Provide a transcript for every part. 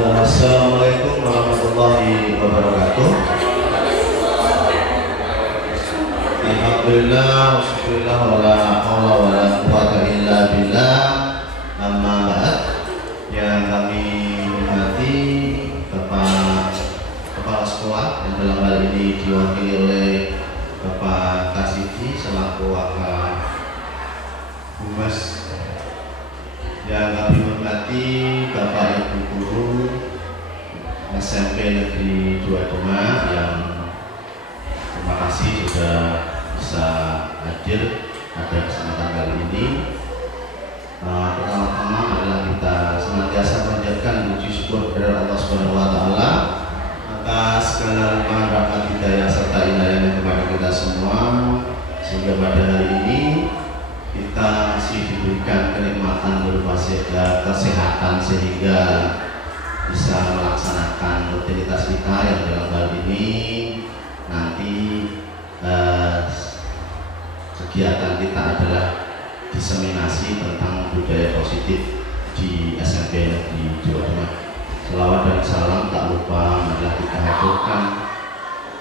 Assalamualaikum warahmatullahi wabarakatuh. Alhamdulillah, wassalatu wala haula wala quwwata illa billah. Amma ba'd. Yang kami hormati Bapak Kepala Sekolah yang dalam hal ini diwakili oleh Bapak Kasidi selaku Wakil Humas. Yang kami hormati Bapak Ibu Guru SMP Negeri 2 Demak yang terima kasih sudah bisa hadir pada kesempatan kali ini. Pertama-tama adalah kita senantiasa panjatkan puji syukur kepada Allah Subhanahu wa taala atas segala limpahan rahmat hidayah serta inayahnya kepada kita semua, sehingga pada hari ini kita masih diberikan kenikmatan berupa kesehatan sehingga bisa melaksanakan rutinitas kita yang dalam hal ini nanti kegiatan kita adalah diseminasi tentang budaya positif di SMP Negeri 2 Demak. Selawat dan salam tak lupa adalah kita haturkan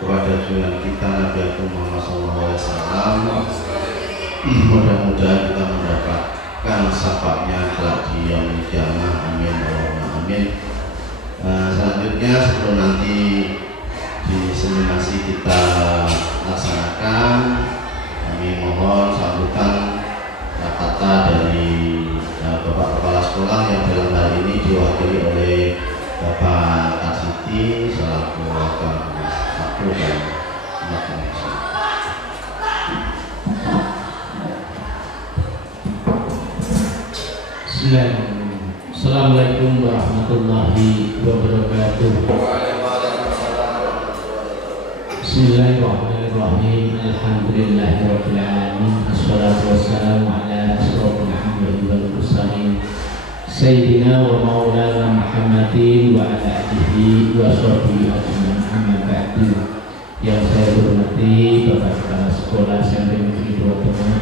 kepada junjungan kita Nabi Muhammad SAW. Mudah-mudahan kita mendapatkan syafaatnya kelak di yaumil qiyamah. Amin Allahumma amin. Selanjutnya sebelum nanti diseminasi kita laksanakan, kami mohon sambutan kata dari Bapak Kepala Sekolah yang dalam hal ini diwakili oleh Bapak Kasidi selaku Wakil Satu dan Wakil. Assalamualaikum warahmatullahi wabarakatuh. Bismillahirrahmanirrahim. Alhamdulillahirabbil alamin. Assalatu wassalamu ala asyrofil anbiya'i wal mursalin sayyidina wa maulana Muhammadin wa ala alihi wa sahbihi ajmain. Amma ba'du. Yang saya hormati Bapak Kepala Sekolah SMP Negeri 2 Demak,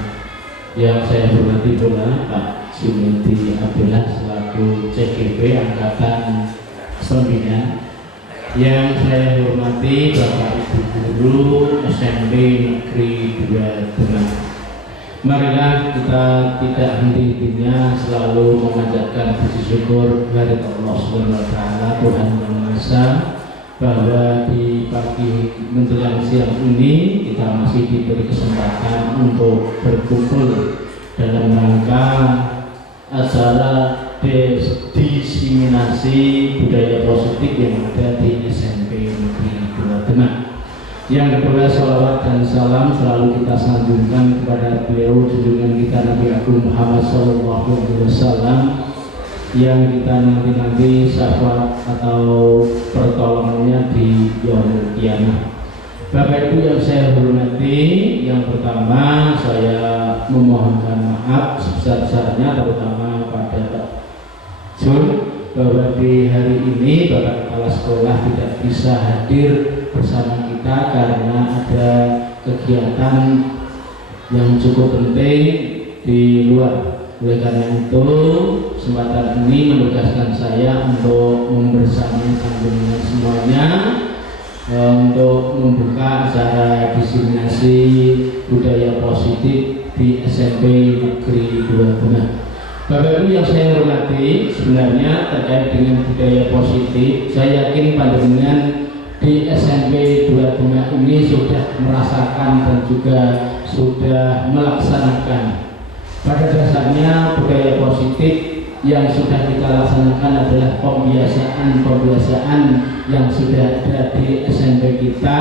yang saya hormati pula Pak Suminti Abdullah selaku CGP Angkatan 9, yang saya hormati Bapak Ibu Guru SMP Negeri 2 Demak. Marilah kita tidak henti-hentinya selalu memanjatkan puji syukur kepada Allah Subhanahu wa taala, Tuhan Yang Maha Esa, bahwa di pagi menjelang siang ini kita masih diberi kesempatan untuk berkumpul dalam rangka acara diseminasi budaya positif yang ada di SMP Negeri 2 Demak. Yang kedua, salawat dan salam selalu kita sanjungkan kepada beliau junjungan kita Nabi Agung Muhammad SAW, yang kita nanti syafaat atau pertolongannya di yaumil qiyamah. Bapak Ibu yang saya hormati, yang pertama saya memohonkan maaf sebesar-besarnya terutama pada Pak Jun bahwa di hari ini Bapak Kepala Sekolah tidak bisa hadir bersama kita karena ada kegiatan yang cukup penting di luar. Oleh karena itu kesempatan ini menugaskan saya untuk membersamai kandungan semuanya untuk membuka acara diseminasi budaya positif di SMP Negeri 2 Demak. Bapak Ibu yang saya hormati, sebenarnya terkait dengan budaya positif, saya yakin panjenengan di SMP 2 Demak ini sudah merasakan dan juga sudah melaksanakan. Pada dasarnya budaya positif yang sudah kita laksanakan adalah pembiasaan yang sudah ada di SMP kita,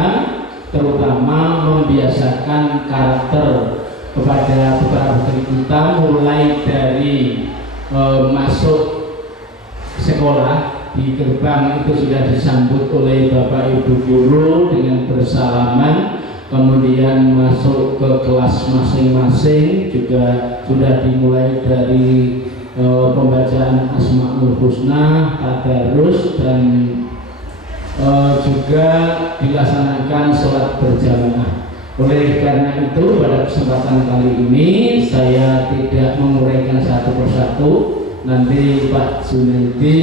terutama membiasakan karakter kepada putra-putri kita mulai dari masuk sekolah. Di gerbang itu sudah disambut oleh Bapak Ibu Guru dengan bersalaman, kemudian masuk ke kelas masing-masing juga sudah dimulai dari pembacaan Asmaul Husna, tadarus, dan juga dilaksanakan sholat berjamaah. Oleh karena itu pada kesempatan kali ini saya tidak menguraikan satu persatu. Nanti Pak Junedi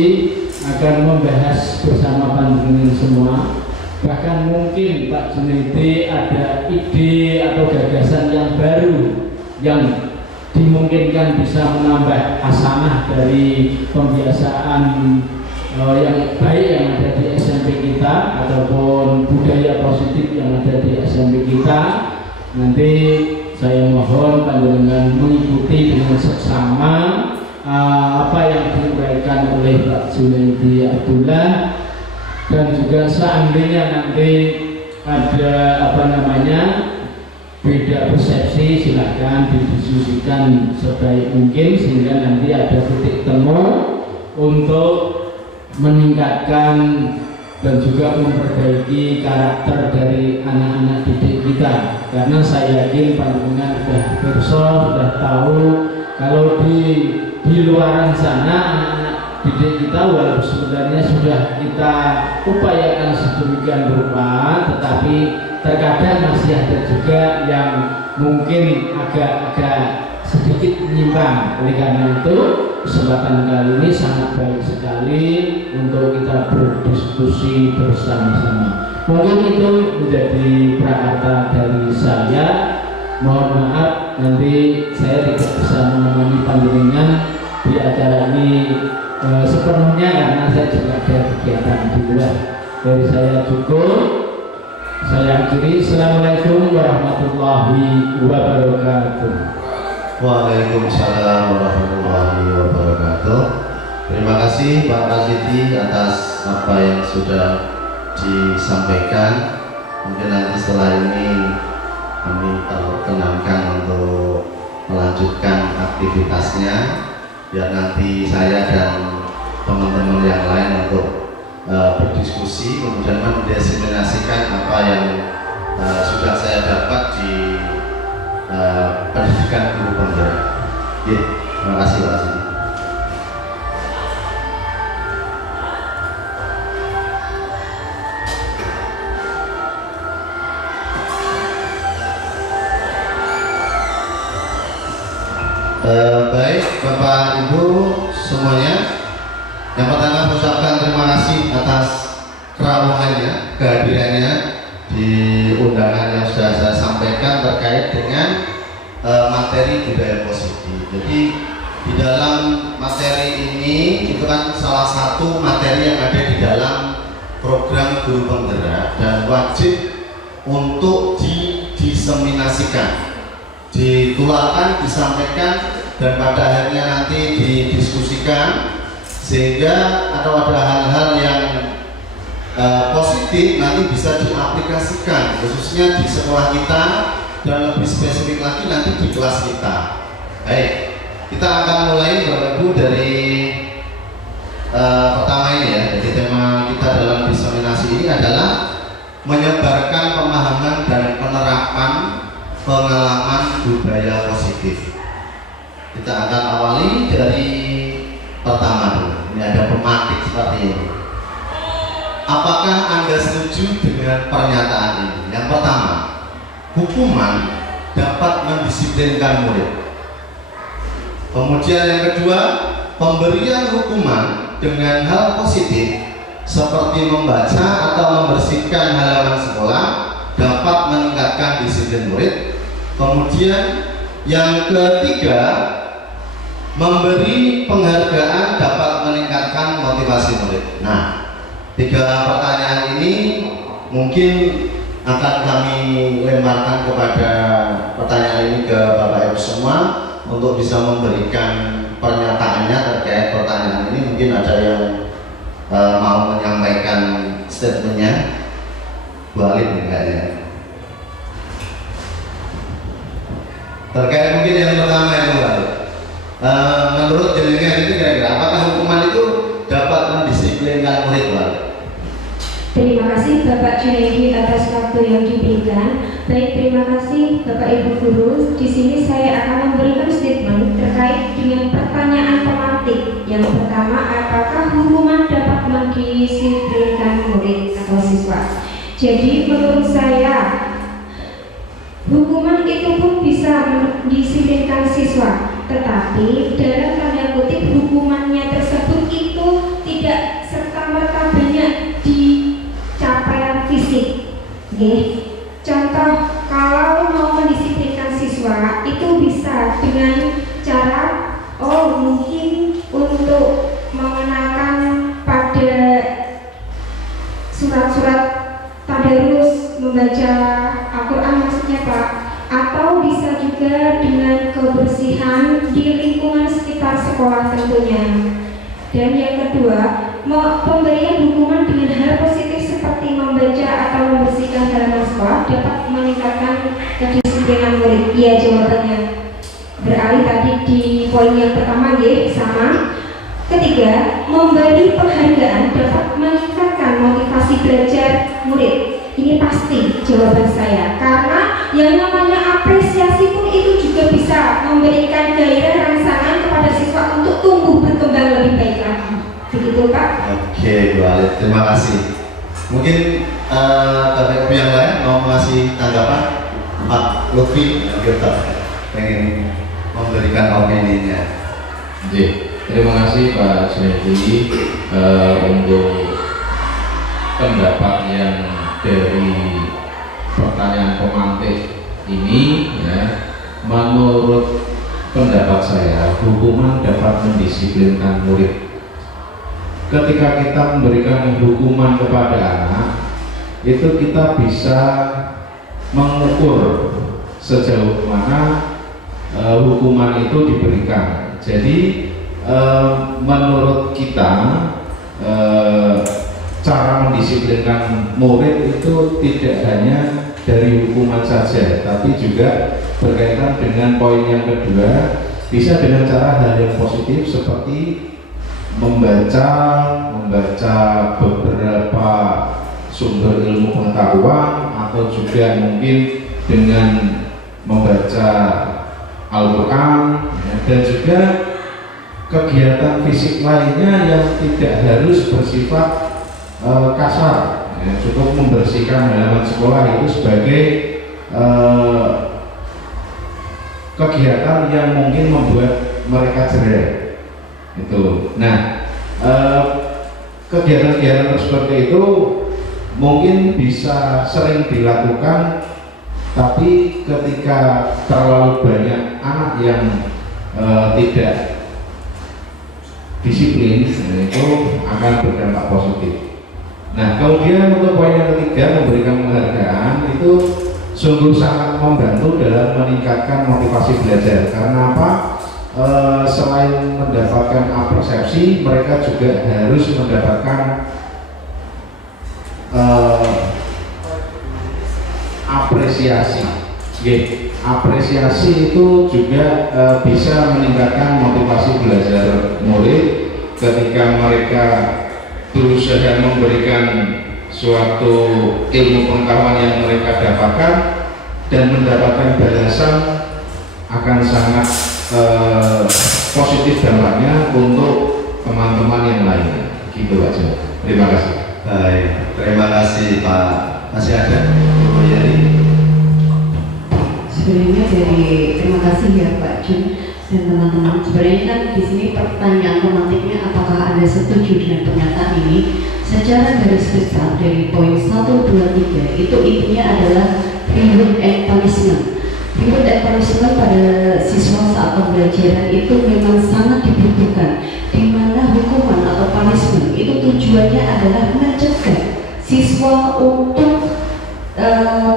akan membahas bersama panjenengan semua. Bahkan mungkin Pak Junaidi ada ide atau gagasan yang baru yang dimungkinkan bisa menambah hasanah dari pembiasaan yang baik yang ada di SMP kita ataupun budaya positif yang ada di SMP kita. Nanti saya mohon panjenengan mengikuti dengan seksama apa yang diuraikan oleh Pak Junaidi Abdullah, dan juga seandainya nanti ada beda persepsi, silahkan didiskusikan sebaik mungkin sehingga nanti ada titik temu untuk meningkatkan dan juga memperbaiki karakter dari anak-anak didik kita. Karena saya yakin panjenengan sudah sudah tahu kalau di luaran sana anak-anak didik kita walaupun sebenarnya sudah kita upayakan sedemikian rupa, tetapi terkadang masih ada juga yang mungkin agak sedikit menyimpang. Oleh karena itu kesempatan kali ini sangat baik sekali untuk kita berdiskusi bersama-sama. Mungkin itu menjadi prakata dari saya. Mohon maaf nanti saya tidak bisa menemani panjenengan di acara ini sepenuhnya karena saya juga ada kegiatan di luar. Dari saya cukup, saya akhiri. Assalamualaikum warahmatullahi wabarakatuh. Waalaikumsalam warahmatullahi wabarakatuh. Terima kasih Pak Rasidi atas apa yang sudah disampaikan. Mungkin nanti setelah ini kami perkenankan untuk melanjutkan aktivitasnya, biar nanti saya dan teman-teman yang lain untuk berdiskusi, kemudian mendiseminasikan apa yang sudah saya dapat di pendidikan guru penggerak. Terima kasih Pak Sidi. Baik Bapak Ibu semuanya, yang pertama mengucapkan terima kasih atas kerawahannya, kehadirannya di undangan yang sudah saya sampaikan terkait dengan materi budaya positif. Jadi di dalam materi ini itu kan salah satu materi yang ada di dalam program guru penggerak dan wajib untuk didiseminasikan, ditularkan, disampaikan, dan pada akhirnya nanti didiskusikan sehingga ada hal-hal yang positif nanti bisa diaplikasikan khususnya di sekolah kita dan lebih spesifik lagi nanti di kelas kita. Baik, kita akan mulai Bapak Ibu dari pertama ini ya. Jadi tema kita dalam diseminasi ini adalah menyebarkan pemahaman dan penerapan pengalaman budaya positif. Kita akan awali dari pertama dulu. Ini ada pematik seperti ini. Apakah Anda setuju dengan pernyataan ini? Yang pertama, hukuman dapat mendisiplinkan murid. Kemudian yang kedua, pemberian hukuman dengan hal positif seperti membaca atau membersihkan halaman sekolah dapat meningkatkan disiplin murid. Kemudian yang ketiga, memberi penghargaan dapat meningkatkan motivasi murid. Nah, tiga pertanyaan ini mungkin akan kami lemparkan kepada pertanyaan ini ke Bapak Ibu semua untuk bisa memberikan pernyataannya terkait pertanyaan ini. Mungkin ada yang mau menyampaikan statementnya. Balik enggak ya? Terkait mungkin yang pertama yang balik. Menurut jenengan itu kira-kira apakah hukuman itu dapat mendisiplinkan murid, Pak? Terima kasih Bapak Junaidi atas waktu yang diberikan. Baik, terima kasih Bapak Ibu Guru. Di sini saya akan memberikan statement terkait dengan pertanyaan pemantik. Yang pertama, apakah hukuman dapat mendisiplinkan murid atau siswa? Jadi menurut saya hukuman itu pun bisa mendisiplinkan siswa, tetapi dalam tanda kutip hukumannya tersebut itu tidak Contoh, kalau mau mendisiplinkan siswa itu bisa dengan cara mungkin untuk mengenalkan pada surat-surat tadarus, membaca Al-Quran maksudnya Pak, atau bisa juga dengan kebersihan di lingkungan sekitar sekolah tentunya. Dan yang kedua, pemberian hukuman dengan hal positif seperti membaca atau membersihkan halaman sekolah dapat meningkatkan kedisiplinan murid. Iya jawabannya. Beralih tadi di poin yang pertama sama. Ketiga, memberi penghargaan dapat meningkatkan motivasi belajar murid. Ini pasti jawaban saya, karena yang namanya apresiasi pun itu juga bisa memberikan gairah rangsangan kepada siswa untuk tumbuh berkembang lebih baik lagi. Begitu Pak? Oke, Bu Alif, terima kasih. Mungkin Bapak Ibu yang lain mau ngasih tanggapan? Pak Lutfi kita pengen memberikan opininya. Terima kasih Pak Junaidi untuk pendapat yang dari pertanyaan pemantik ini ya. Menurut pendapat saya, hukuman dapat mendisiplinkan murid. Ketika kita memberikan hukuman kepada anak, itu kita bisa mengukur sejauh mana hukuman itu diberikan. Jadi menurut kita cara mendisiplinkan murid itu tidak hanya dari hukuman saja, tapi juga berkaitan dengan poin yang kedua, bisa dengan cara hal yang positif seperti membaca beberapa sumber ilmu pengetahuan, atau juga mungkin dengan membaca Al-Quran, dan juga kegiatan fisik lainnya yang tidak harus bersifat kasar, ya, cukup membersihkan halaman sekolah itu sebagai kegiatan yang mungkin membuat mereka ceria. Itu. Nah, kegiatan-kegiatan seperti itu mungkin bisa sering dilakukan, tapi ketika terlalu banyak anak yang tidak disiplin, itu akan berdampak positif. Nah, kemudian untuk poin yang ketiga, memberikan penghargaan itu sungguh sangat membantu dalam meningkatkan motivasi belajar. Karena apa? Selain mendapatkan apresiasi, mereka juga harus mendapatkan apresiasi. Apresiasi itu juga bisa meningkatkan motivasi belajar murid ketika mereka berusaha memberikan suatu ilmu pengetahuan yang mereka dapatkan dan mendapatkan balasan, akan sangat positif dampaknya untuk teman-teman yang lainnya. Gitu aja. Terima kasih. Baik, terima kasih Pak. Masih ada Ibu Yari? Sebenarnya terima kasih ya Pak Jun dan teman-teman. Sebenarnya kan di sini pertanyaan pemantiknya, apakah Anda setuju dengan pernyataan ini? Secara garis besar dari poin 1, 2, 3 itu intinya adalah reward and punishment. Reward and punishment pada siswa saat pembelajaran itu memang sangat dibutuhkan, di mana hukuman atau punishment itu tujuannya adalah mencegah siswa untuk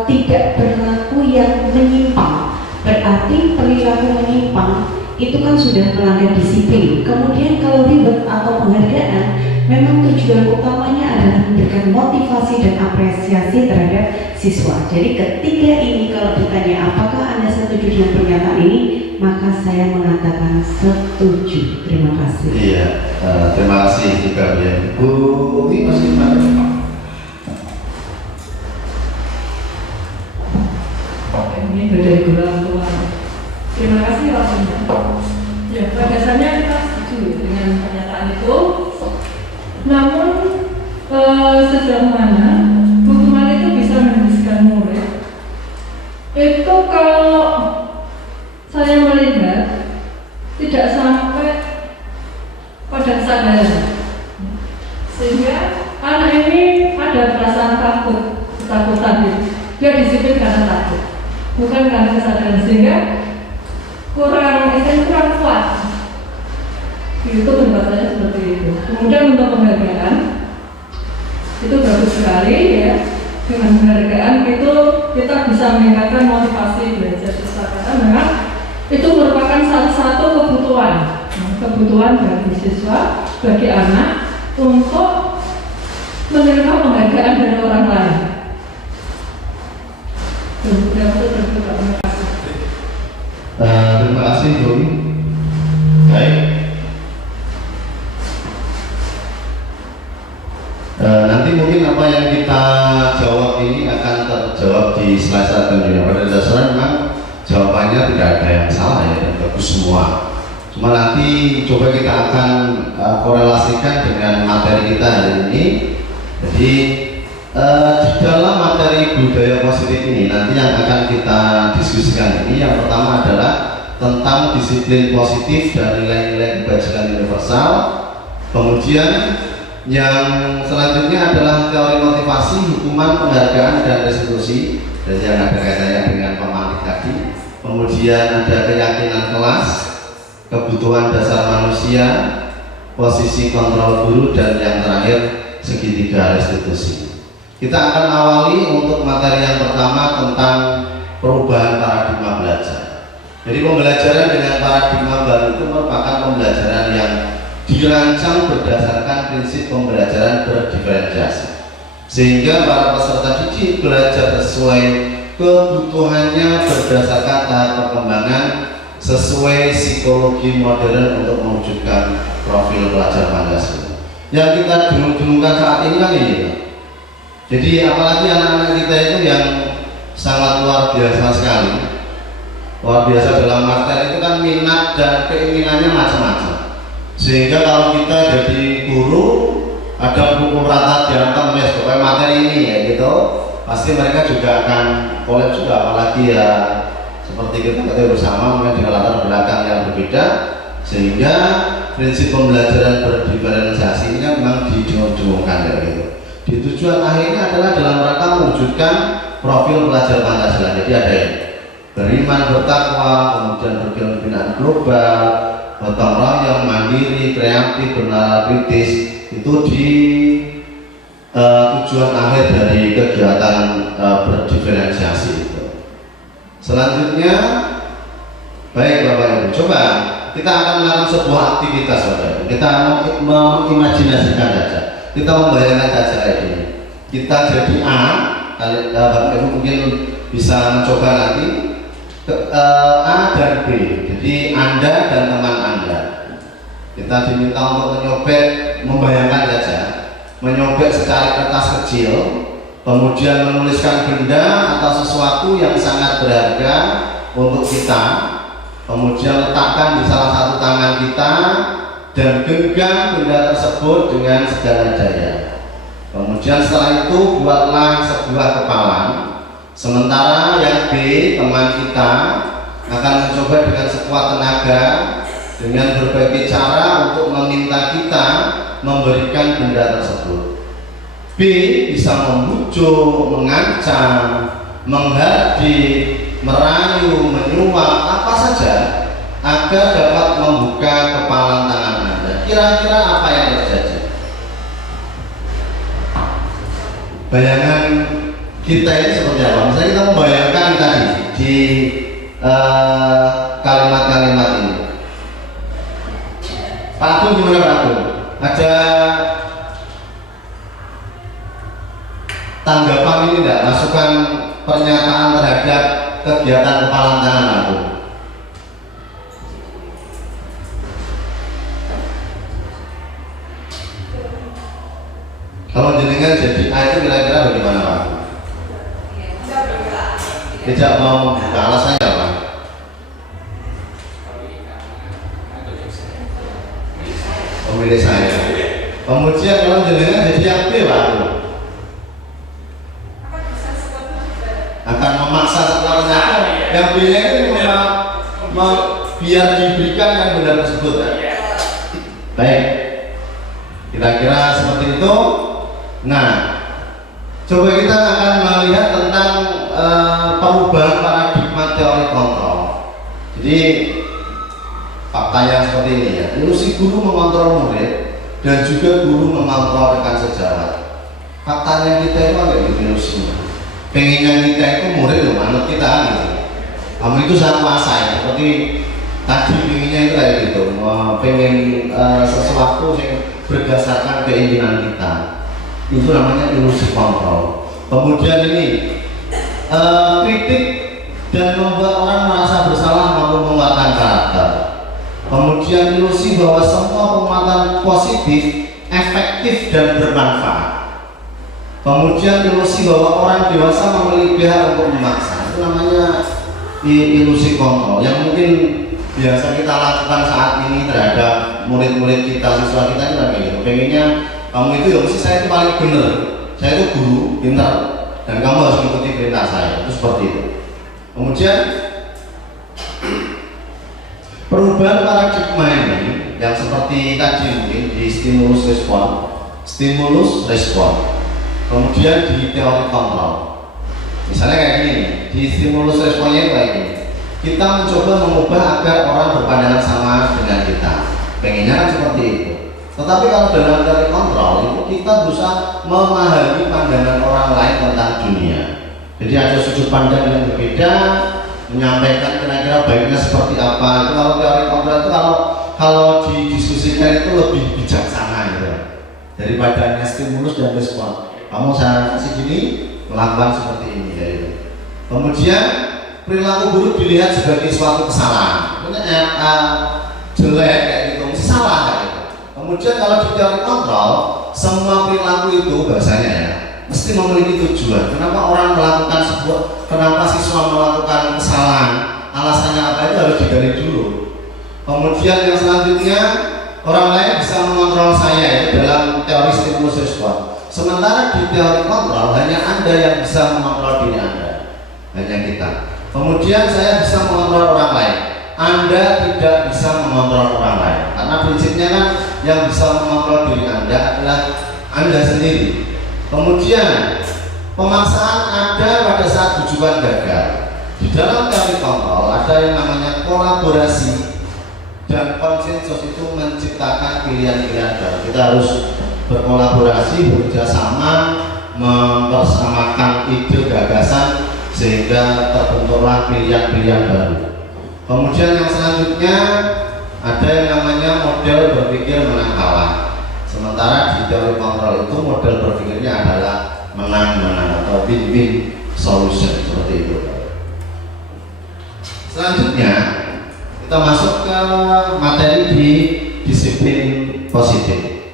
tidak berlaku yang menyimpang. Berarti perilaku menyimpang itu kan sudah melanggar disiplin. Kemudian kalau reward atau penghargaan, memang tujuan utamanya adalah memberikan motivasi dan apresiasi terhadap siswa. Jadi ketiga ini, kalau ditanya apakah Anda setuju dengan pernyataan ini, maka saya mengatakan setuju. Terima kasih. Iya, terima kasih juga ya. Bu Uwi masih ada? Ini dari guru orang tua. Terima kasih waktunya. Ya, pada dasarnya kita setuju dengan pernyataan itu. Namun sejauh mana hukuman itu bisa menghabiskan murid? Itu kalau saya melihat tidak sampai pada kesadaran, sehingga anak ini ada perasaan takut, ketakutan. Dia disiplin karena takut, bukan karena kesadaran, sehingga kurang kuat. Itu pendapat saya seperti itu. Kemudian untuk penghargaan itu bagus sekali ya. Dengan penghargaan itu kita bisa meningkatkan motivasi belajar siswa, karena memang itu merupakan salah satu kebutuhan bagi siswa, bagi anak untuk menerima penghargaan dari orang lain. Terima kasih Jun. Baik. Nanti mungkin apa yang kita jawab ini akan terjawab di slide selanjutnya. Pada dasarnya memang jawabannya tidak ada yang salah ya, dan bagus semua. Cuma nanti coba kita akan korelasikan dengan materi kita hari ini. Jadi di dalam materi budaya positif ini nanti yang akan kita diskusikan ini, yang pertama adalah tentang disiplin positif dan nilai-nilai kebajikan universal. Kemudian yang selanjutnya adalah teori motivasi, hukuman, penghargaan, dan restitusi, dan yang ada kaitannya dengan pemantik tadi. Kemudian ada keyakinan kelas, kebutuhan dasar manusia, posisi kontrol guru, dan yang terakhir segitiga restitusi. Kita akan awali untuk materi yang pertama tentang perubahan paradigma belajar. Jadi pembelajaran dengan paradigma baru itu merupakan pembelajaran yang dirancang berdasarkan prinsip pembelajaran berdiferensiasi, sehingga para peserta didik belajar sesuai kebutuhannya berdasarkan tahap perkembangan sesuai psikologi modern untuk mewujudkan profil pelajar Pancasila. Yang kita dengung-dengungkan saat ini kan ini. Jadi apalagi anak-anak kita itu yang sangat luar biasa sekali. Luar biasa dalam artian itu kan minat dan keinginannya macam-macam. Sehingga kalau kita jadi guru ada pukul rata dihantam pokoknya materi ini ya gitu, pasti mereka juga akan kolab juga, apalagi ya seperti kita ketahui bersama mungkin dengan latar belakang yang berbeda, sehingga prinsip pembelajaran berdiferensiasi ini kan memang didengung-dengungkan ya gitu. Di tujuan akhirnya adalah dalam rangka mewujudkan profil pelajar Pancasila. Jadi ada yang beriman, bertakwa, kemudian berpinaan global, gotong royong, mandiri, kreatif, bernalar kritis. Itu di tujuan akhir dari kegiatan berdiferensiasi itu. Selanjutnya, baik Bapak Ibu, coba kita akan melakukan sebuah aktivitas Bapak Ibu. Kita mengimajinasikan saja. Kita membayangkan saja ini. Kita jadi A, Bapak Ibu mungkin bisa mencoba nanti A dan B. Jadi Anda dan teman Anda. Kita diminta untuk membayangkan saja, menyobek secari kertas kecil, kemudian menuliskan benda atau sesuatu yang sangat berharga untuk kita, kemudian letakkan di salah satu tangan kita dan genggam benda tersebut dengan segala daya. Kemudian setelah itu buatlah sebuah kepalan. Sementara yang B, teman kita, akan mencoba dengan sekuat tenaga dengan berbagai cara untuk meminta kita memberikan benda tersebut. B bisa membujuk, mengancam, menghardik, merayu, menyuap, apa saja agar dapat membuka kepalan tangan Anda. Kira-kira apa yang terjadi? Bayangan kita ini seperti apa? Misalnya kita membayangkan tadi di kalimat-kalimat ini. Pak Agung gimana Pak Agung? Ada tanggapan ini tidak? Masukan pernyataan terhadap kegiatan kepalan tangan Agung? Kalau jenengan jadi A itu kira-kira bagaimana Pak? Tidak mau membuka, alasannya apa? Pemilih saya. Kemudian kalau jenengan jadi yang B Pak, akan memaksa sekuatnya. Yang B-nya itu biar diberikan yang benar tersebut. Baik, kira-kira seperti itu. Nah, coba kita akan melihat tentang Jadi faktanya seperti ini ya, ilusi guru mengontrol murid dan juga guru mengontrol rekan sejawat. Faktanya kita itu ada gitu ilusinya. Pengennya kita itu murid loh, manut kita gitu. Kamu itu sangat kuasai, seperti tadi pengennya itu kayak gitu, pengen sesuatu yang berdasarkan keinginan kita. Itu namanya ilusi kontrol. Kemudian ini kritik dan membuat orang merasa bersalah maupun menguatkan karakter. Kemudian ilusi bahwa semua penguatan positif efektif dan bermanfaat. Kemudian ilusi bahwa orang dewasa memiliki hak untuk memaksa. Itu namanya ilusi kontrol yang mungkin biasa kita lakukan saat ini terhadap murid-murid kita, siswa kita itu kayak gitu. Pengennya kamu itu ya mesti saya itu paling benar, saya itu guru pintar dan kamu harus mengikuti perintah saya. Itu seperti itu. Kemudian perubahan paradigma ini yang seperti tadi mungkin di stimulus respon, kemudian di teori kontrol. Misalnya kayak gini, di stimulus responnya kayak gini, kita mencoba mengubah agar orang berpandangan sama dengan kita, pengennya kan seperti itu. Tetapi kalau dalam teori kontrol itu kita bisa memahami pandangan orang lain tentang dunia. Jadi ada sudut pandang yang berbeda, menyampaikan kira-kira baiknya seperti apa. Itu kalau teori kontrol itu kalau didiskusikan itu lebih bijaksana gitu, daripada hanya stimulus dan respon. Kamu saya kasih gini, melakukan seperti ini ya itu. Kemudian perilaku buruk dilihat sebagai suatu kesalahan. Ini jelek kayak gitu, salah kayak gitu. Kemudian kalau di teori kontrol, semua perilaku itu bahasanya ya mesti memiliki tujuan. Kenapa orang melakukan kenapa siswa melakukan kesalahan, alasannya apa itu harus digali dulu. Kemudian yang selanjutnya, orang lain bisa mengontrol saya itu dalam teori stimulus respon. Sementara di teori kontrol hanya Anda yang bisa mengontrol diri Anda, hanya kita. Kemudian saya bisa mengontrol orang lain, Anda tidak bisa mengontrol orang lain. Karena prinsipnya kan yang bisa mengontrol diri Anda adalah Anda sendiri. Kemudian pemaksaan ada pada saat tujuan gagal. Di dalam teori kontrol ada yang namanya kolaborasi dan konsensus itu menciptakan pilihan-pilihan baru. Kita harus berkolaborasi, bekerjasama, mempersamakan ide gagasan sehingga terbentuklah pilihan-pilihan baru. Kemudian yang selanjutnya ada yang namanya model berpikir menang kalah. Sementara di teori kontrol itu model berpikirnya adalah menang-menang atau win-win solution seperti itu. Selanjutnya kita masuk ke materi di disiplin positif.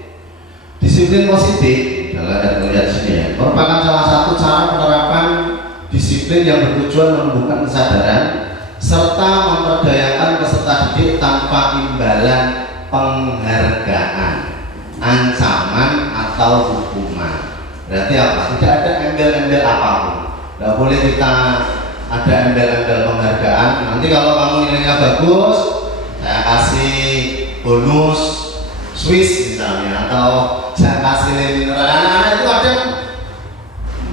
Disiplin positif adalah melihat sini ya, merupakan salah satu cara penerapan disiplin yang bertujuan menumbuhkan kesadaran serta memperdayakan peserta didik tanpa imbalan penghargaan, ancaman atau hukuman. Berarti apa? Tidak ada embel-embel apapun. Tidak boleh kita ada embel-embel penghargaan. Nanti kalau kamu nilainya bagus, saya kasih bonus Swiss misalnya, atau saya kasih mineral. Anak-anak itu kadang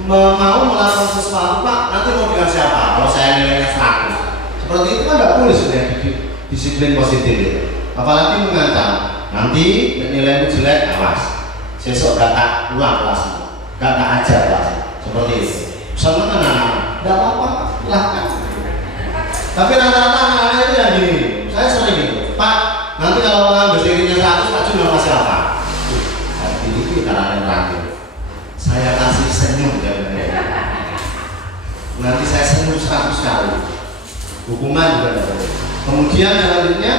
mau melakukan sesuatu, Pak, nanti mau dikasih apa? Kalau saya nilainya 100. Seperti itu kan tidak boleh sebenarnya di disiplin positif itu. Apalagi mengancam, nanti nilaimu jelek, awas. Sesok data ulang kelasmu, data ajar kelas. Seperti itu. Sama anak-anak, tidak apa-apa, silahkan. Tapi rata-rata anak-anak itu yang gini, saya sering gitu, Pak, nanti kalau orang berpikirnya 100, Pak Jun kasih apa? Ini kita yang terakhir. Saya kasih senyum dari nanti saya senyum 100 kali. Hukuman juga tidak boleh. Kemudian selanjutnya,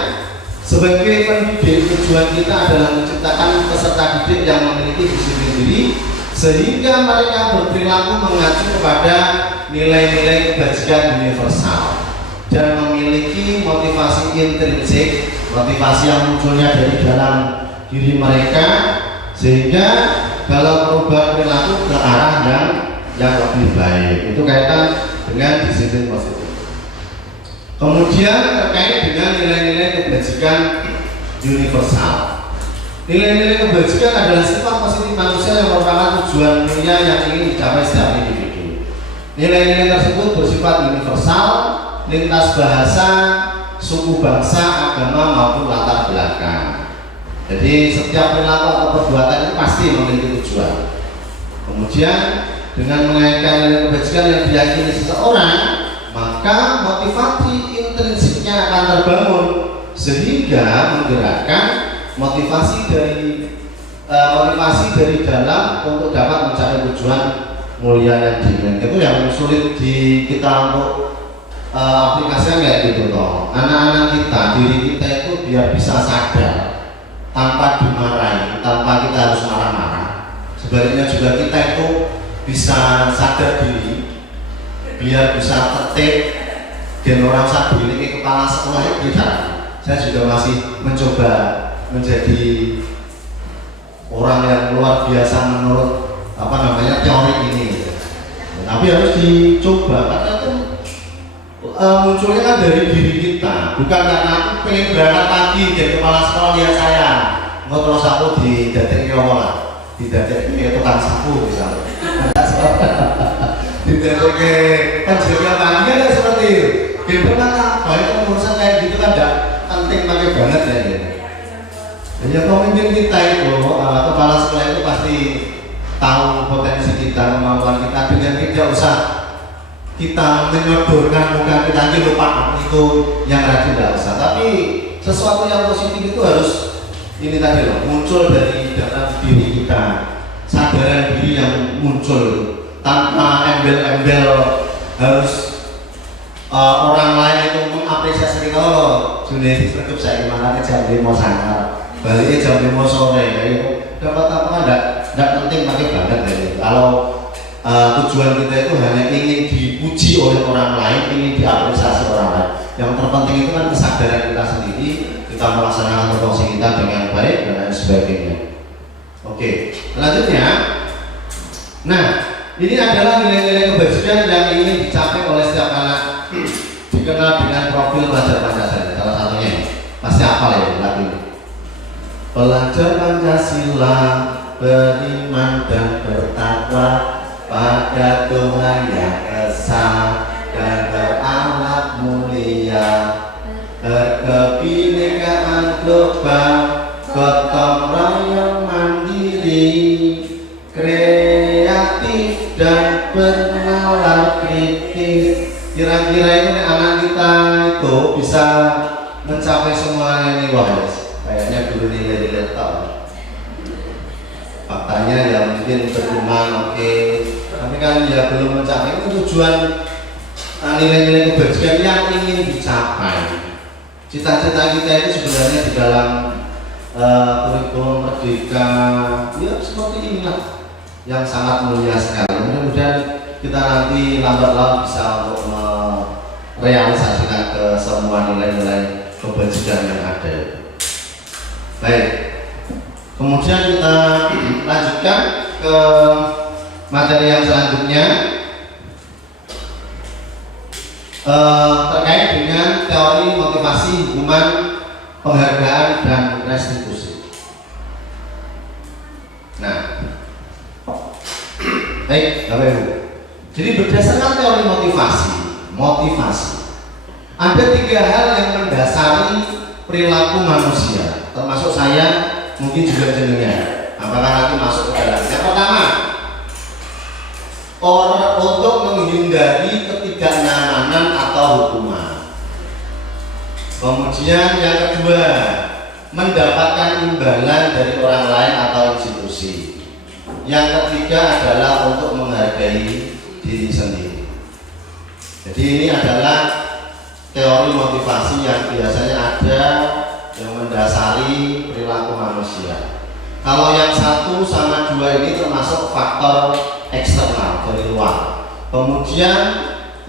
sebagai pendidik tujuan kita adalah menciptakan peserta didik yang memiliki disiplin diri sehingga mereka berperilaku mengacu kepada nilai-nilai kebajikan universal dan memiliki motivasi intrinsik, motivasi yang munculnya dari dalam diri mereka sehingga dalam perubahan perilaku ke arah yang lebih baik. Itu kaitan dengan disiplin positif. Kemudian terkait dengan nilai-nilai kebajikan universal. Nilai-nilai kebajikan adalah sifat positif manusia yang merupakan tujuan mulia yang ingin dicapai setiap individu. Nilai-nilai tersebut bersifat universal, lintas bahasa, suku, bangsa, agama maupun latar belakang. Jadi setiap perilaku atau perbuatan itu pasti memiliki tujuan. Kemudian dengan mengaitkan nilai kebajikan yang diyakini seseorang, maka motivasi intrinsiknya akan terbangun sehingga menggerakkan motivasi dari dalam untuk dapat mencapai tujuan mulia yang diinginkan. Itu yang sulit di kita untuk aplikasikan kayak gitu toh. Anak-anak kita, diri kita itu biar bisa sadar tanpa dimarahi, tanpa kita harus marah-marah. Sebaliknya juga kita itu bisa sadar diri, biar bisa tertib dan orang saat ini kepala sekolah itu bisa. Saya juga masih mencoba menjadi orang yang luar biasa menurut teori ini. Tapi harus dicoba karena itu munculnya kan dari diri kita, bukan karena aku pengen berangkat pagi dari kepala sekolah ya saya mau terus aku didatangi orang, didatangi tukang sapu misalnya, didatangi kan juga pagi kan seperti itu. Gimana baik urusan kayak gitu kan tidak penting pakai banget ya. Ya pemimpin kita itu, kepala sekolah itu pasti tahu potensi kita, kemampuan kita, dengan tidak usah kita menyodorkan muka kita aja lupa itu yang rajin tidak usah. Tapi sesuatu yang positif itu harus ini tadi loh, muncul dari dalam diri kita, sadaran diri yang muncul tanpa embel-embel harus orang lain itu mengapresiasi kita. Oh, Junedi cukup saya gimana jam 5 sangkar, baliknya jam 5 sore, itu dapat apa tidak penting pakai banget ya. Kalau tujuan kita itu hanya ingin dipuji oleh orang lain, ingin diapresiasi orang lain. Yang terpenting itu kan kesadaran kita sendiri, kita melaksanakan tupoksi kita dengan baik dan lain sebagainya. Oke, selanjutnya, nah ini adalah nilai-nilai kebajikan yang ingin dicapai oleh setiap anak, dikenal dengan profil pelajar Pancasila. Salah satunya ini pasti hafal ya lagu ini. Pelajar Pancasila beriman dan bertakwa pada Tuhan yang esa dan berakhlak mulia, berkebinekaan global, gotong royong mandiri, kreatif dan bernalar kritis. Kira-kira ini anak kita itu bisa mencapai semuanya ini, wah kayaknya dulu nilai-nilai tahu. Faktanya ya mungkin beriman oke, tapi kan ya belum mencapai itu tujuan nilai-nilai kebajikan yang ingin dicapai. Cita-cita kita itu sebenarnya di dalam kurikulum Merdeka ya seperti inilah yang sangat mulia sekali. Mudah-mudahan kita nanti lambat laun bisa untuk merealisasikan ke semua nilai-nilai kebajikan yang ada. Baik. Kemudian kita lanjutkan ke materi yang selanjutnya terkait dengan teori motivasi, hukuman, penghargaan, dan restitusi. Nah, baik Bapak Ibu. Jadi berdasarkan teori motivasi, ada 3 hal yang mendasari perilaku manusia, termasuk saya. Mungkin juga jenengnya, apakah nanti masuk ke dalam. Yang pertama, orang untuk menghindari ketidaknyamanan atau hukuman. Kemudian yang kedua, mendapatkan imbalan dari orang lain atau institusi. Yang ketiga adalah untuk menghargai diri sendiri. Jadi ini adalah teori motivasi yang biasanya ada yang mendasari perilaku manusia. Kalau yang 1 sama 2 ini termasuk faktor eksternal dari luar. Kemudian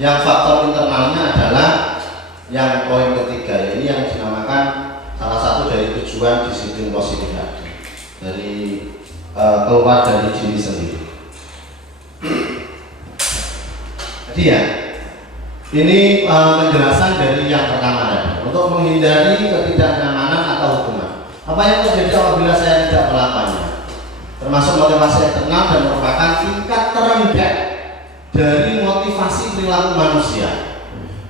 yang faktor internalnya adalah yang poin ketiga, ini yang dinamakan salah satu dari tujuan disiplin positif tadi, dari keluar dari diri sendiri. Jadi ya, ini penjelasan dari yang pertama tadi, untuk menghindari ketidaknyamanan atau hukuman. Apa yang terjadi apabila saya tidak melakukannya? Termasuk motivasi eksternal dan merupakan tingkat terendah dari motivasi perilaku manusia.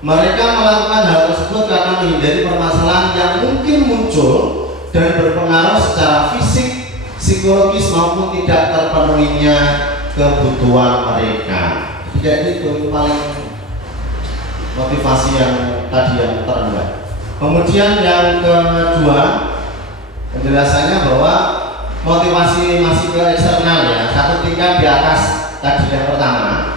Mereka melakukan hal tersebut karena menghindari permasalahan yang mungkin muncul dan berpengaruh secara fisik, psikologis maupun tidak terpenuhinya kebutuhan mereka. Jadi itu paling motivasi yang tadi yang terendah. Kemudian yang kedua, penjelasannya bahwa motivasi masih ke eksternal ya, satu tingkat di atas tadi yang pertama.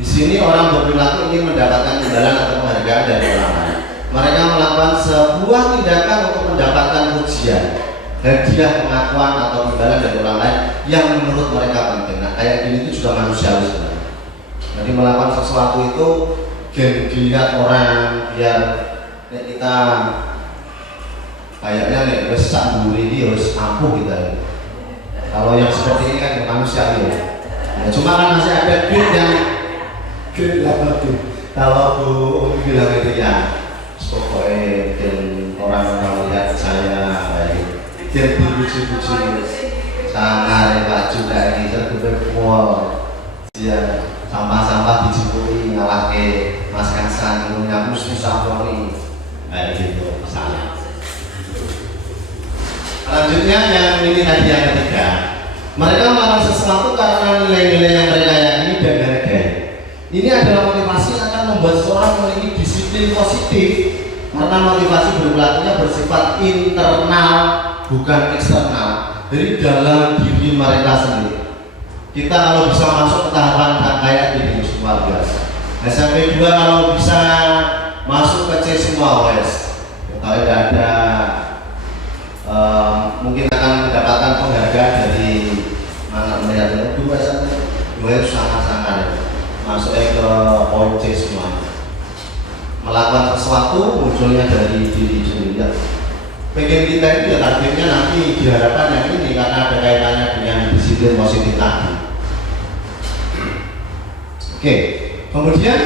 Di sini orang berperilaku ingin mendapatkan imbalan atau penghargaan dari orang lain. Mereka melakukan sebuah tindakan untuk mendapatkan pujian, hadiah, pengakuan atau imbalan dari orang lain yang menurut mereka penting. Nah, kayak gini itu juga manusiawi sebenarnya. Jadi melakukan sesuatu itu dilihat orang biar kita kayaknya nih wes sak ini harus ampuh kita ya. Kalau yang seperti ini kan manusiawi ya. Cuma kan masih ada duit yang kalau Bu Umi bilang itu ya pokoknya orang lihat saya baik jadi puji-puji sangat Pak juga ini terkumpul dia sampah-sampah dijemput ngalah ke Mas Kansan punya musmus sampori kayak gitu misalnya. Selanjutnya yang ini tadi yang ketiga, mereka melakukan sesuatu karena nilai-nilai yang mereka yakini dan hargai. Ini adalah motivasi yang akan membuat seorang memiliki disiplin positif karena motivasi berperilakunya bersifat internal bukan eksternal, dari dalam diri mereka sendiri. Kita kalau bisa masuk ke tahapan kayak ini luar biasa. SMP 2 kalau bisa masuk ke C semua wes, kalau tidak ada mungkin akan mendapatkan penghargaan dari mana melihatnya dua itu sangat-sangat masuknya ke poin C semua. Melakukan sesuatu munculnya dari diri sendiri. Pengen kita itu ya targetnya nanti diharapkan yang ini karena ada kaitannya dengan disiplin positif tadi. Oke, kemudian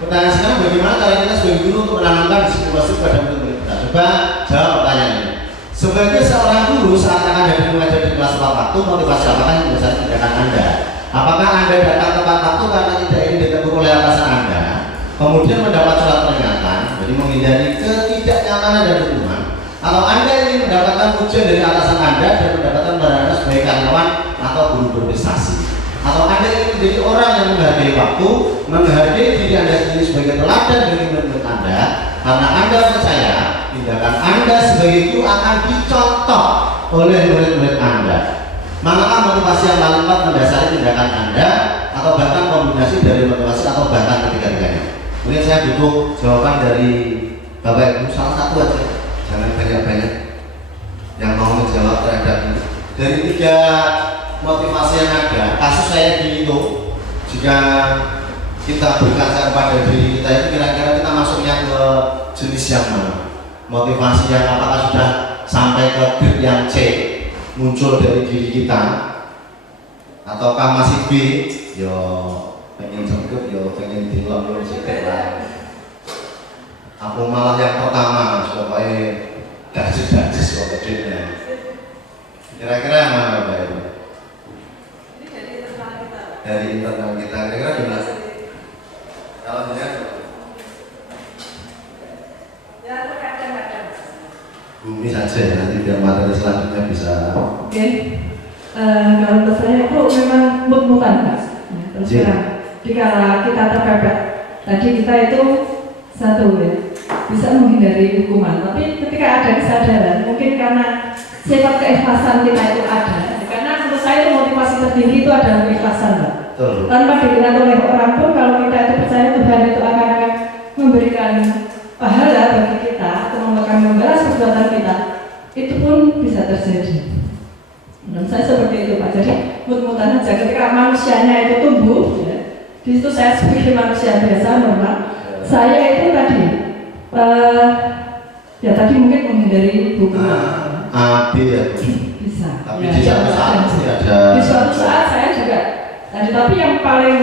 pertanyaan sekarang bagaimana cara kita sebagai guru untuk menanamkan disiplin positif pada murid kita? Coba jawab pertanyaan ini. Sebagai seorang guru saat akan hadir mengajar di kelas tepat waktu, motivasi apakah yang berdasarkan tindakan Anda? Apakah Anda datang tepat waktu karena tidak ingin ditegur oleh atasan Anda, kemudian mendapat surat peringatan, jadi menghindari ketidaknyamanan dan hukuman, atau Anda ingin mendapatkan pujian dari atasan Anda dan mendapatkan penghargaan sebagai karyawan atau guru berprestasi, atau Anda ingin menjadi orang yang menghargai waktu, menghargai diri Anda sendiri sebagai teladan bagi murid-murid Anda, karena Anda percaya tindakan Anda sebagai guru akan dicontoh oleh murid-murid Anda. Manakah motivasi yang paling kuat mendasari tindakan Anda, atau bahkan kombinasi dari motivasi atau bahkan ketiga-tiganya? Mungkin saya butuh jawaban dari Bapak Ibu, salah satu aja, jangan banyak-banyak yang mau menjawab terhadap ini. Dari tiga motivasi yang ada, kasus saya di itu, jika kita berkaca kepada diri kita itu kira-kira kita masuknya ke jenis yang mana? Motivasi yang apakah sudah sampai ke grade yang C, muncul dari diri kita, ataukah masih B, yo pengen sempit, yo pengen dilom, yo setelah aku malah yang pertama supaya gadis-gadis kok gedenya. Kira-kira yang mana Bapak Ibu? Dari internal kita, kira-kira gimana? Kalau dia ya kadang-kadang bumi saja, nanti biar materi selanjutnya bisa. Oke. Kalau menurut saya itu memang mut-mutan Mas. Terus terang, jika kita terpepet, tadi kita itu satu ya, bisa menghindari hukuman. Tapi ketika ada kesadaran, mungkin karena sifat keikhlasan kita itu ada. Karena menurut saya motivasi tertinggi itu adalah keikhlasan, Pak. Tanpa dilihat oleh orang pun, kalau kita itu percaya Tuhan itu akan memberikan pahala bagi kita atau membalas perbuatan kita, itu pun bisa terjadi. Menurut saya seperti itu Pak. Jadi mut-mutan aja ketika manusianya itu tumbuh ya, di situ saya sebagai manusia biasa normal, saya itu tadi ya tadi mungkin menghindari hukuman ya bisa tapi ya, di suatu saat pasti ada, di suatu saat saya juga tadi, tapi yang paling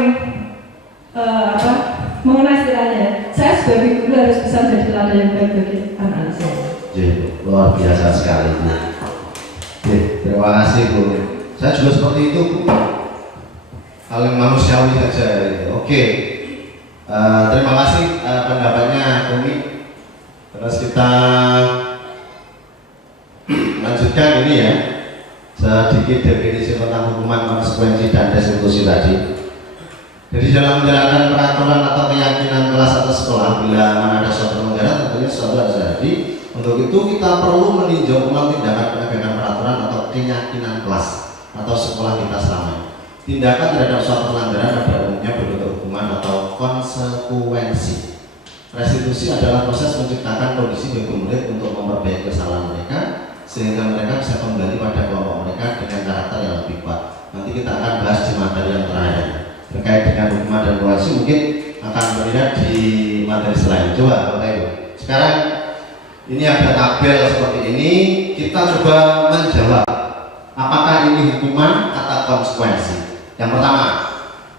mengenai istilahnya, saya sebagai guru harus bisa menjadi teladan yang baik bagi anak-anak saya. Luar biasa sekali Bu. Terima kasih Bu. Saya juga seperti itu Bu. Hal yang manusiawi saja. Oke. Terima kasih pendapatnya Bumi. Terus kita lanjutkan ini ya, sedikit definisi tentang hukuman, konsekuensi dan restitusi tadi. Jadi dalam menjalankan peraturan atau keyakinan kelas atau sekolah, bila mana ada suatu negara tentunya sesuatu harus terjadi. Untuk itu kita perlu meninjau ulang tindakan penegakan peraturan atau keyakinan kelas atau sekolah kita selama ini. Tindakan terhadap suatu pelanggaran pada umumnya berbentuk hukuman atau konsekuensi. Restitusi adalah proses menciptakan kondisi bagi murid untuk memperbaiki kesalahan mereka sehingga mereka bisa kembali pada kelompok mereka dengan karakter yang lebih kuat. Nanti kita akan bahas di materi yang terakhir terkait dengan hukuman dan konsekuensi, mungkin akan melihat di materi selain. Coba Bapak Ibu. Sekarang ini ada tabel seperti ini, kita coba menjawab apakah ini hukuman atau konsekuensi. Yang pertama,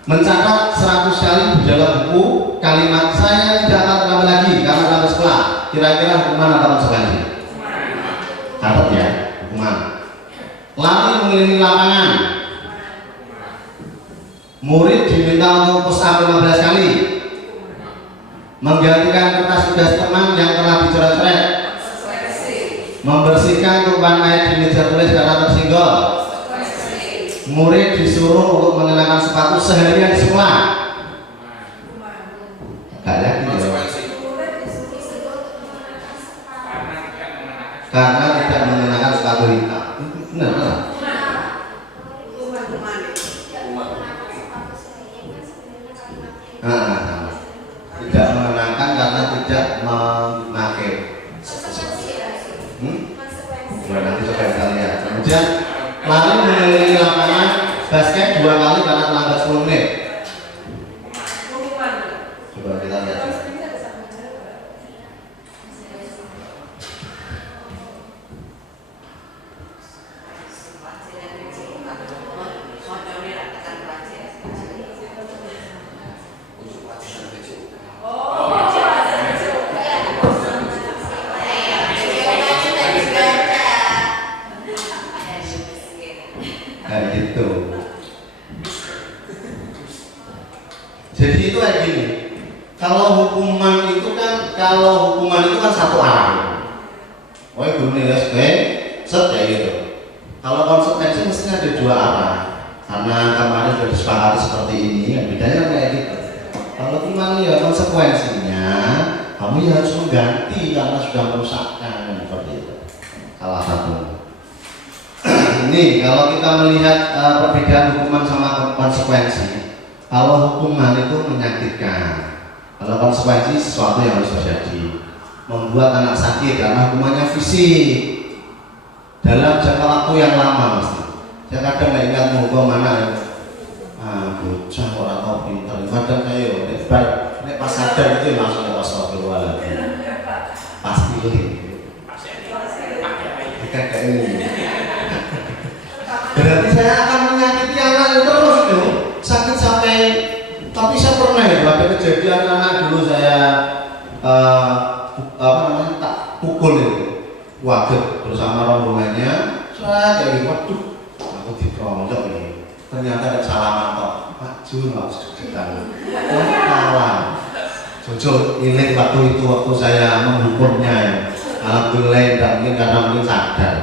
mencatat 100 kali di dalam buku kalimat saya tidak akan terambil lagi karena sampai sekolah. Kira-kira hukuman atau konsekuensi? Catat ya, hukuman. Lari mengelilingi lapangan. Murid diminta untuk push up 15 kali. Menggantikan kertas tugas teman yang telah dicoret-coret. Membersihkan tumpahan air di meja tulis karena tersinggol. Murid disuruh untuk mengenakan sepatu seharian di sekolah. Gak yakin ya? Karena tidak mengenakan sepatu hitam. Benar. Tidak mengenakan karena tidak memakai. Nanti coba kita lihat. Kemudian lari mengelilingi lapangan basket 2 kali karena terlambat 10 menit. Coba kita lihat. Jadi itu kayak gini. Kalau hukuman itu kan satu arah. Oh guru nih set kayak gitu. Kalau konsekuensi mestinya ada 2 arah. Karena kemarin sudah disepakati seperti ini, bedanya kayak gitu. Kalau hukuman ya konsekuensinya kamu ya harus mengganti karena sudah merusakkan seperti itu. Salah satu. Ini kalau kita melihat perbedaan hukuman sama konsekuensi. Kalau hukuman itu menyakitkan, kalau konsekuensi sesuatu yang harus terjadi, membuat anak sakit karena hukumannya fisik dalam jangka waktu yang lama mesti. Saya kadang nggak ingat hukum mana ya. Bocah orang tahu pintar. Kadang kayak pas sadar itu langsung pas keluar lagi. Pasti kayak ini. Berarti saya akan menyakiti anak itu terus itu. Sakit sampai, tapi saya pernah ya ada kejadian anak dulu saya tak pukul itu waget bersama rombongannya. Saya kayak gitu, waduh aku dikeroyok ini, ternyata ada salaman kok Pak Jun harus deg-degan kalah jujur ini waktu saya menghukumnya ya. Alhamdulillah tidak mungkin karena mungkin sadar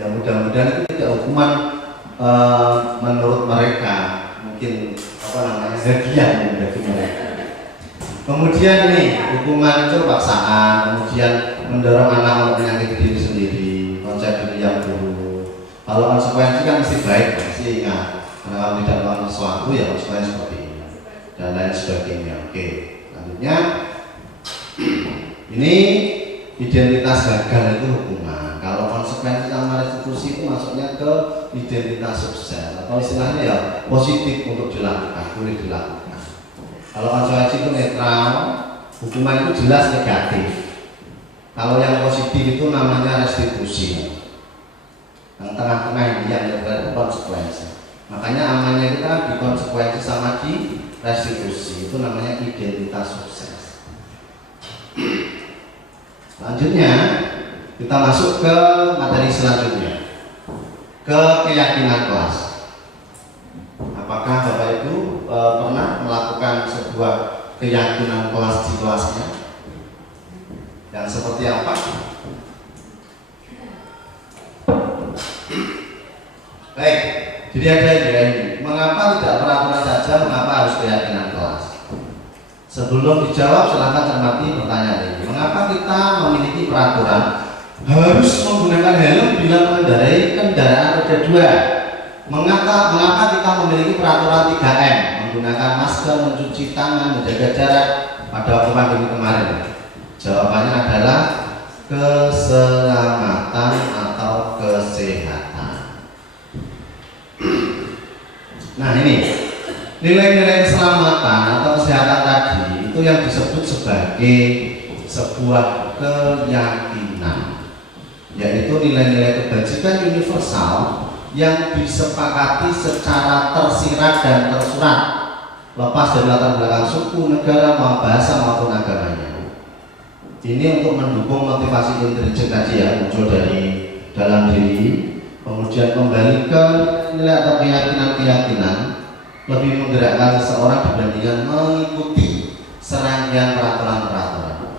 ya, mudah-mudahan itu tidak hukuman menurut mereka, mungkin hadiah bagi mereka. Kemudian nih hukuman itu paksaan, kemudian mendorong anak untuk menyakiti diri sendiri, konsep diri yang buruk. Kalau konsekuensi kan mesti baik, mesti ingat. Karena kalau tidak melakukan sesuatu ya konsekuensi seperti ini dan lain sebagainya. Oke, selanjutnya ini identitas gagal itu hukuman. Kalau konsekuensi sama restitusi itu masuknya ke identitas sukses atau istilahnya ya positif untuk dilakukan, boleh dilakukan. Kalau konsekuensi itu netral, hukuman itu jelas negatif. Kalau yang positif itu namanya restitusi. Yang tengah-tengah ini yang netral itu konsekuensi. Makanya amannya kita di konsekuensi sama di restitusi itu namanya identitas sukses. Selanjutnya kita masuk ke materi selanjutnya, ke keyakinan kelas. Apakah Bapak Ibu pernah melakukan sebuah keyakinan kelas di kelasnya yang seperti apa? Baik, jadi ada ini. Mengapa tidak peraturan saja? Mengapa harus keyakinan kelas? Sebelum dijawab, silahkan cermati pertanyaan ini. Mengapa kita memiliki peraturan harus menggunakan helm bila mengendarai kendaraan roda 2? Mengapa kita memiliki peraturan 3M? Menggunakan masker, mencuci tangan, menjaga jarak pada waktu pandemi kemarin? Jawabannya adalah keselamatan atau kesehatan. Nah ini nilai-nilai keselamatan atau kesehatan tadi itu yang disebut sebagai sebuah keyakinan, yaitu nilai-nilai kebajikan universal yang disepakati secara tersirat dan tersurat, lepas dari latar belakang suku, negara, bahasa maupun agamanya. Ini untuk mendukung motivasi intrinzik tadi ya, muncul dari dalam diri, kemudian kembali ke nilai atau keyakinan-keyakinan, lebih menggerakkan seseorang dibandingkan mengikuti serangkaian peraturan-peraturan.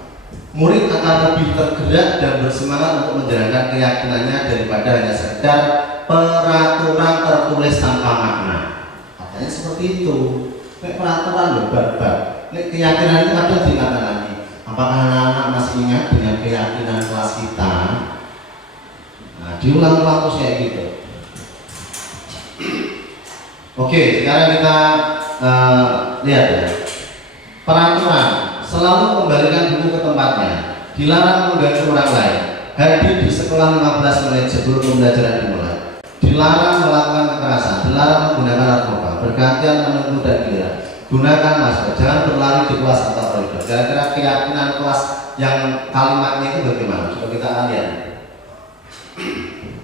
Murid akan lebih tergerak dan bersemangat untuk menjalankan keyakinannya daripada hanya sekedar peraturan tertulis tanpa makna. Katanya seperti itu. Peraturan loh, bar-bar. Keyakinan itu kadang diingatkan lagi. Apakah anak-anak masih ingat dengan keyakinan kelas kita? Nah, diulang-ulang terus kayak gitu. Oke, sekarang kita lihat ya. Peraturan selalu kembalikan buku ke tempatnya, dilarang mengganggu orang lain, hadir di sekolah 15 menit sebelum pembelajaran dimulai, dilarang melakukan kekerasan, dilarang menggunakan narkoba, bergantian menunggu dan giliran, gunakan masker, jangan berlari di kelas atau koridor. Kira-kira keyakinan kelas yang kalimatnya itu bagaimana? Coba kita lihat.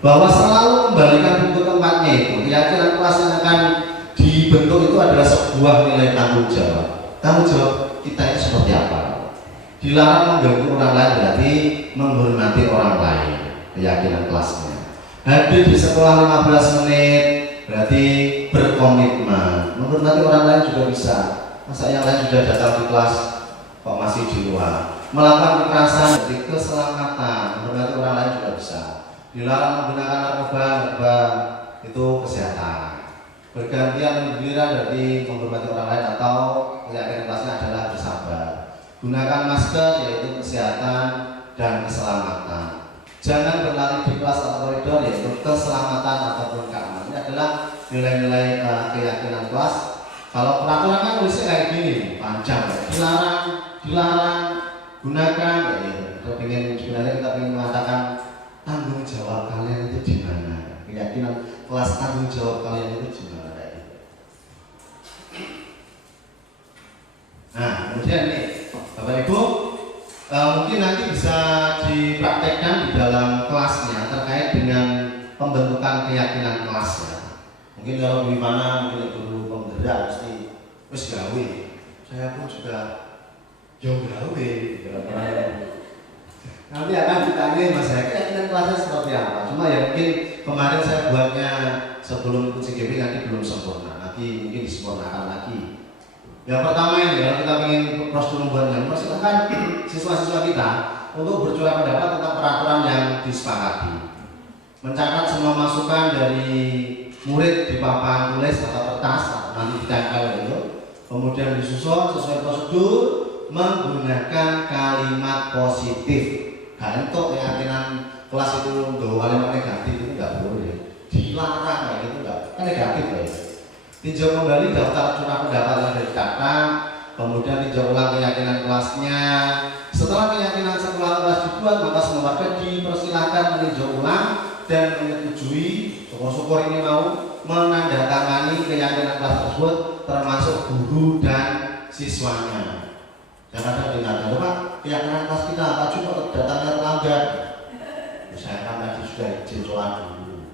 Bahwa selalu kembalikan buku tempatnya itu, keyakinan kelas yang akan dibentuk itu adalah sebuah nilai tanggung jawab. Tanggung jawab kita itu seperti apa? Dilarang mengganggu orang lain berarti menghormati orang lain, keyakinan kelasnya. Hadir di sekolah 15 menit berarti berkomitmen, menghormati orang lain juga bisa. Masa yang lain sudah datang di kelas kok masih di luar? Melakukan kekerasan berarti keselamatan, menghormati orang lain juga bisa. Dilarang menggunakan narkoba itu kesehatan. Bergantian giliran dari menghormati orang lain atau keyakinan kelasnya adalah bersabar. Gunakan masker yaitu kesehatan dan keselamatan. Jangan berlari di kelas atau koridor yaitu keselamatan ataupun keamanan. Ini adalah nilai-nilai keyakinan kelas. Kalau peraturan kan tulisnya kayak gini, panjang. Dilarang, gunakan. Sebenarnya kita ingin mengatakan tanggung jawab kalian itu di mana? Keyakinan kelas tanggung jawab kalian itu di mana? Nah, kemudian nih, Bapak Ibu, mungkin nanti bisa dipraktekkan di dalam kelasnya terkait dengan pembentukan keyakinan kelas ya. Mungkin kalau di mana mungkin dulu penggerak mesti wis gawe. Saya pun juga jauh gawe. Nanti akan ditanya Mas saya keyakinan kelasnya seperti apa. Cuma ya mungkin kemarin saya buatnya sebelum ikut CGP nanti belum sempurna. Nanti mungkin disempurnakan lagi. Yang pertama ini kalau kita ingin prosedur membuatnya, persilahkan siswa-siswa kita untuk bercurah pendapat tentang peraturan yang disepakati. Mencatat semua masukan dari murid di papan tulis atau kertas nanti ditempel itu. Kemudian disusun sesuai prosedur menggunakan kalimat positif. Nah, untuk keyakinan kelas itu untuk kalimat negatif itu nggak boleh, dilarang kayak gitu nggak, kan negatif ya. Tinjau kembali daftar curah pendapat yang dicatat, kemudian tinjau ulang keyakinan kelasnya. Setelah keyakinan sekolah kelas dibuat, maka semua warga dipersilakan meninjau ulang dan menyetujui, syukur-syukur ini mau menandatangani keyakinan kelas tersebut, termasuk guru dan siswanya. Jangan ada dengar, Pak, keyakinan kelas kita apa cuma datangnya terlambat. Saya kan tadi sudah izin sholat dulu,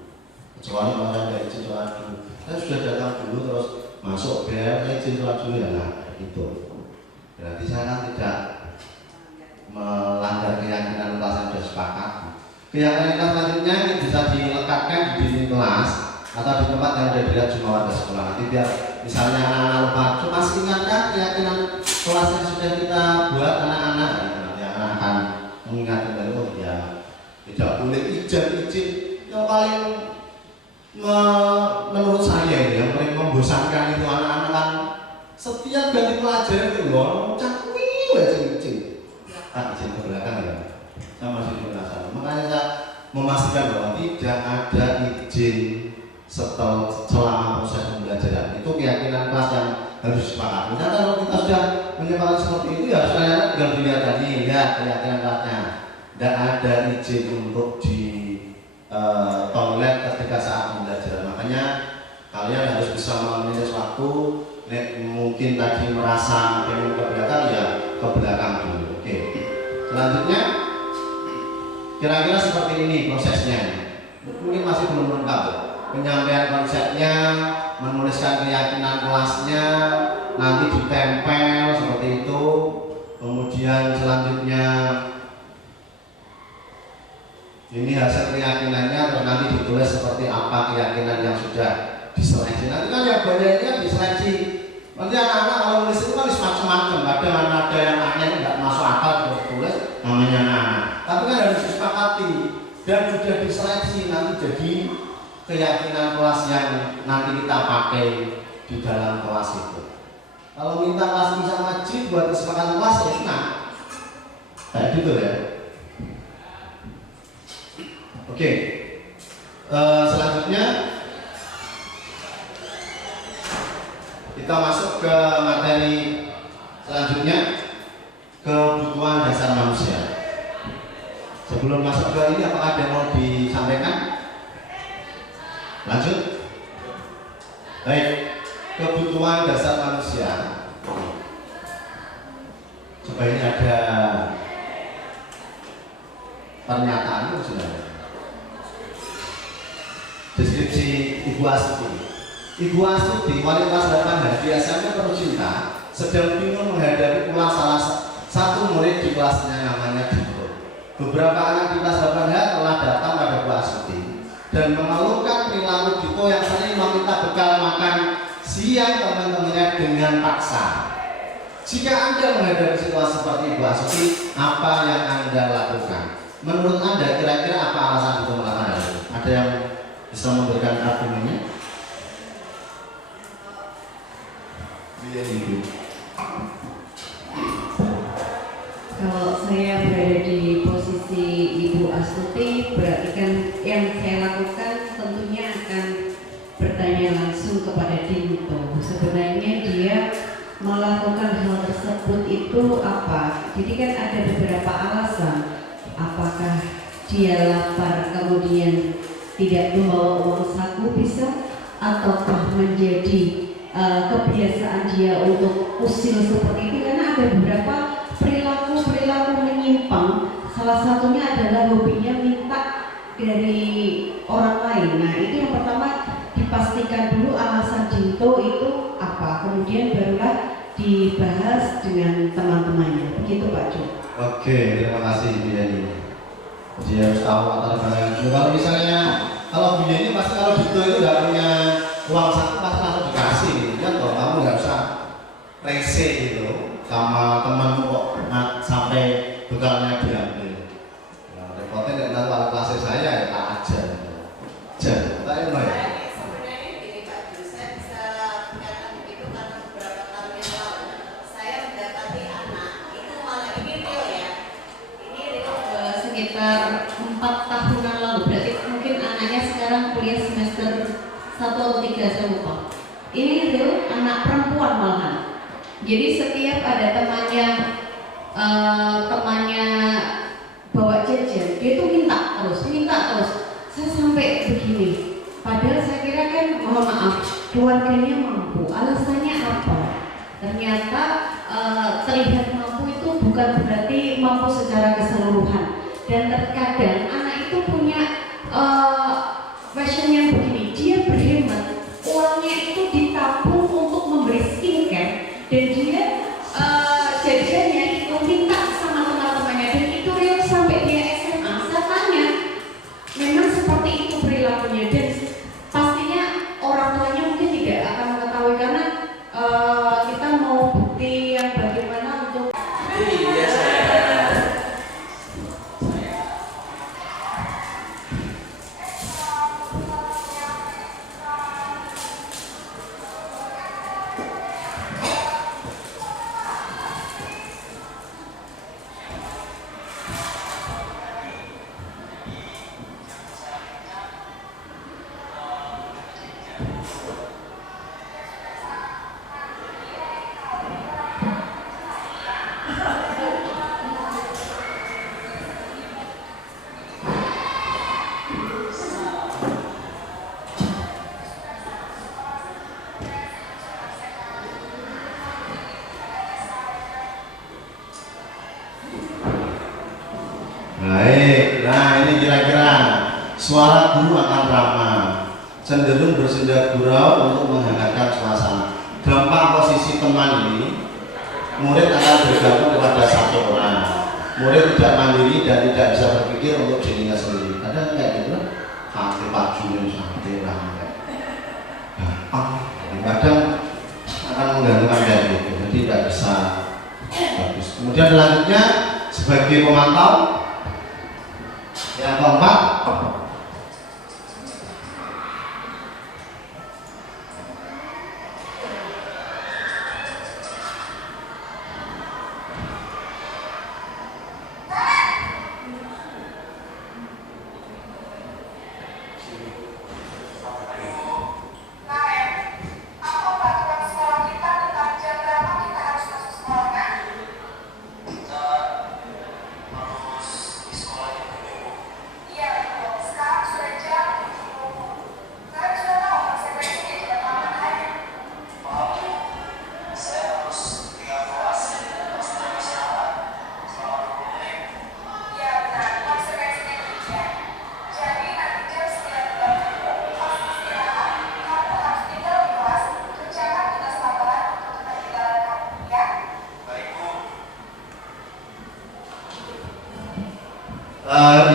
kecuali kalau ada izin sholat dulu. Saya sudah datang dulu terus masuk biar saya izin sholat dulu ya lah gitu. Berarti saya kan tidak melanggar keyakinan kelas yang sudah sepakat. Keyakinan kelas selanjutnya ini bisa dilekatkan di dinding kelas atau di tempat yang sudah dilihat semua warga sekolah. Nanti biar misalnya anak-anak lupa, cuma ingatkan keyakinan kelas yang sudah kita buat anak-anak, nanti anak akan mengingat kembali, oh ya tidak boleh izin yang paling menurut saya ini yang paling membosankan itu anak-anak kan setiap ganti pelajaran itu loh cakwi izin ke belakang ya, saya masih penasaran. Makanya saya memastikan bahwa tidak ada izin selama proses pembelajaran. Itu keyakinan kelas yang harus disepakati. Nah, kalau kita sudah menyepakati seperti itu ya sebenarnya tinggal dilihat tadi, lihat keyakinan kelasnya. Tidak ada izin untuk di toilet ketika saat pembelajaran. Makanya kalian harus bisa memanage waktu. Mungkin tadi merasa pengen ke belakang ya ke belakang dulu. Oke. Selanjutnya kira-kira seperti ini prosesnya. Mungkin masih belum lengkap. Penyampaian konsepnya, menuliskan keyakinan kelasnya, nanti ditempel seperti itu. Kemudian selanjutnya ini hasil keyakinannya, terus nanti ditulis seperti apa keyakinan yang sudah diseleksi. Nanti kan yang banyak ini kan diseleksi. Nanti anak-anak kalau nulis itu kan macam-macam. Kadang ada yang aneh nggak masuk akal terus tulis namanya anak. Tapi kan harus disepakati dan sudah diseleksi nanti jadi keyakinan kelas yang nanti kita pakai di dalam kelas itu. Kalau minta kelas bisa ngaji buat kesepakatan kelas ya enak. Kayak gitu ya. Oke. Selanjutnya kita masuk ke materi selanjutnya, kebutuhan dasar manusia. Sebelum masuk ke ini, apakah ada yang mau disampaikan? Lanjut. Baik, kebutuhan dasar manusia. Coba ini ada pernyataan itu sudah. Deskripsi Ibu Astuti. Ibu Astuti, wali kelas 8H, biasanya tercinta, sedang bingung menghadapi pula salah satu murid di kelasnya namanya Dito. Beberapa anak di kelas 8H telah datang pada Bu Astuti dan mengeluhkan perilaku Dito yang sering meminta bekal makan siang teman-temannya dengan paksa. Jika Anda menghadapi situasi seperti Ibu Astuti, apa yang Anda lakukan? Menurut Anda kira-kira apa alasan Dito melakukan hal itu? Ada yang bisa memberikan argumennya? Kalau saya berada di posisi Ibu Astuti, berarti kan yang saya lakukan tentunya akan bertanya langsung kepada Dito. Sebenarnya dia melakukan hal tersebut itu apa? Jadi kan ada beberapa alasan. Apakah dia lapar kemudian tidak membawa uang saku bisa, ataukah menjadi kebiasaan dia untuk usil seperti itu, karena ada beberapa perilaku menyimpang. Salah satunya adalah hobinya minta dari orang lain. Nah, itu yang pertama dipastikan dulu alasan Dito itu apa, kemudian barulah dibahas dengan teman-temannya. Begitu Pak Jo. Oke, terima kasih Bu Yani. Dia harus tahu latar belakang. Kalau misalnya kalau Bu Yani pasti kalau Dito itu nggak punya uang saku pasti langsung dikasih gitu kan, kalau kamu nggak usah rese gitu sama temanmu kok sampai bekalnya diambil. Nah, repotnya nggak tahu kalau kelas saya ya tak ajar, tak ya. Sebenarnya gini Pak Jo, saya bisa mengatakan begitu karena beberapa tahun yang lalu saya mendapati anak itu malah ini real ya, ini real Sekitar 4 tahunan lalu, berarti mungkin anaknya sekarang kuliah semester 1 atau 3, saya lupa. Ini real anak perempuan malahan. Jadi setiap ada temannya bawa jajan, dia tuh minta terus. Saya sampai begini. Padahal saya kira kan, mohon maaf, keluarganya mampu. Alasannya apa? Ternyata terlihat mampu itu bukan berarti mampu secara keseluruhan. Dan terkadang anak itu punya fashion yang begini, dia berhemat. Uangnya itu ditabung untuk membeli skincare, dan dia jajannya itu minta sama teman-temannya, dan itu real sampai dia SMA. Saya tanya, memang seperti itu perilakunya, dan pastinya orang tuanya mungkin tidak akan mengetahui karena kita mau bukti yang bagaimana suara guru akan ramah, cenderung bersindak gurau untuk menghangatkan suasana. Dampak posisi teman ini, murid akan bergantung kepada satu orang. Murid tidak mandiri dan tidak bisa berpikir untuk dirinya sendiri. Ada kayak gitu, sampai pajunya sampai ramai. Kadang akan menggantungkan kayak gitu, jadi tidak bisa bagus. Kemudian selanjutnya sebagai pemantau yang keempat,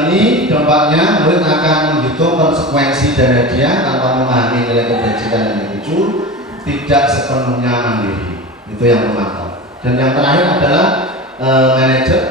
ini dampaknya murid akan menghitung konsekuensi dari dia tanpa memahami nilai kebajikan yang dituju, tidak sepenuhnya mandiri. Itu yang memantau. Dan yang terakhir adalah manajer.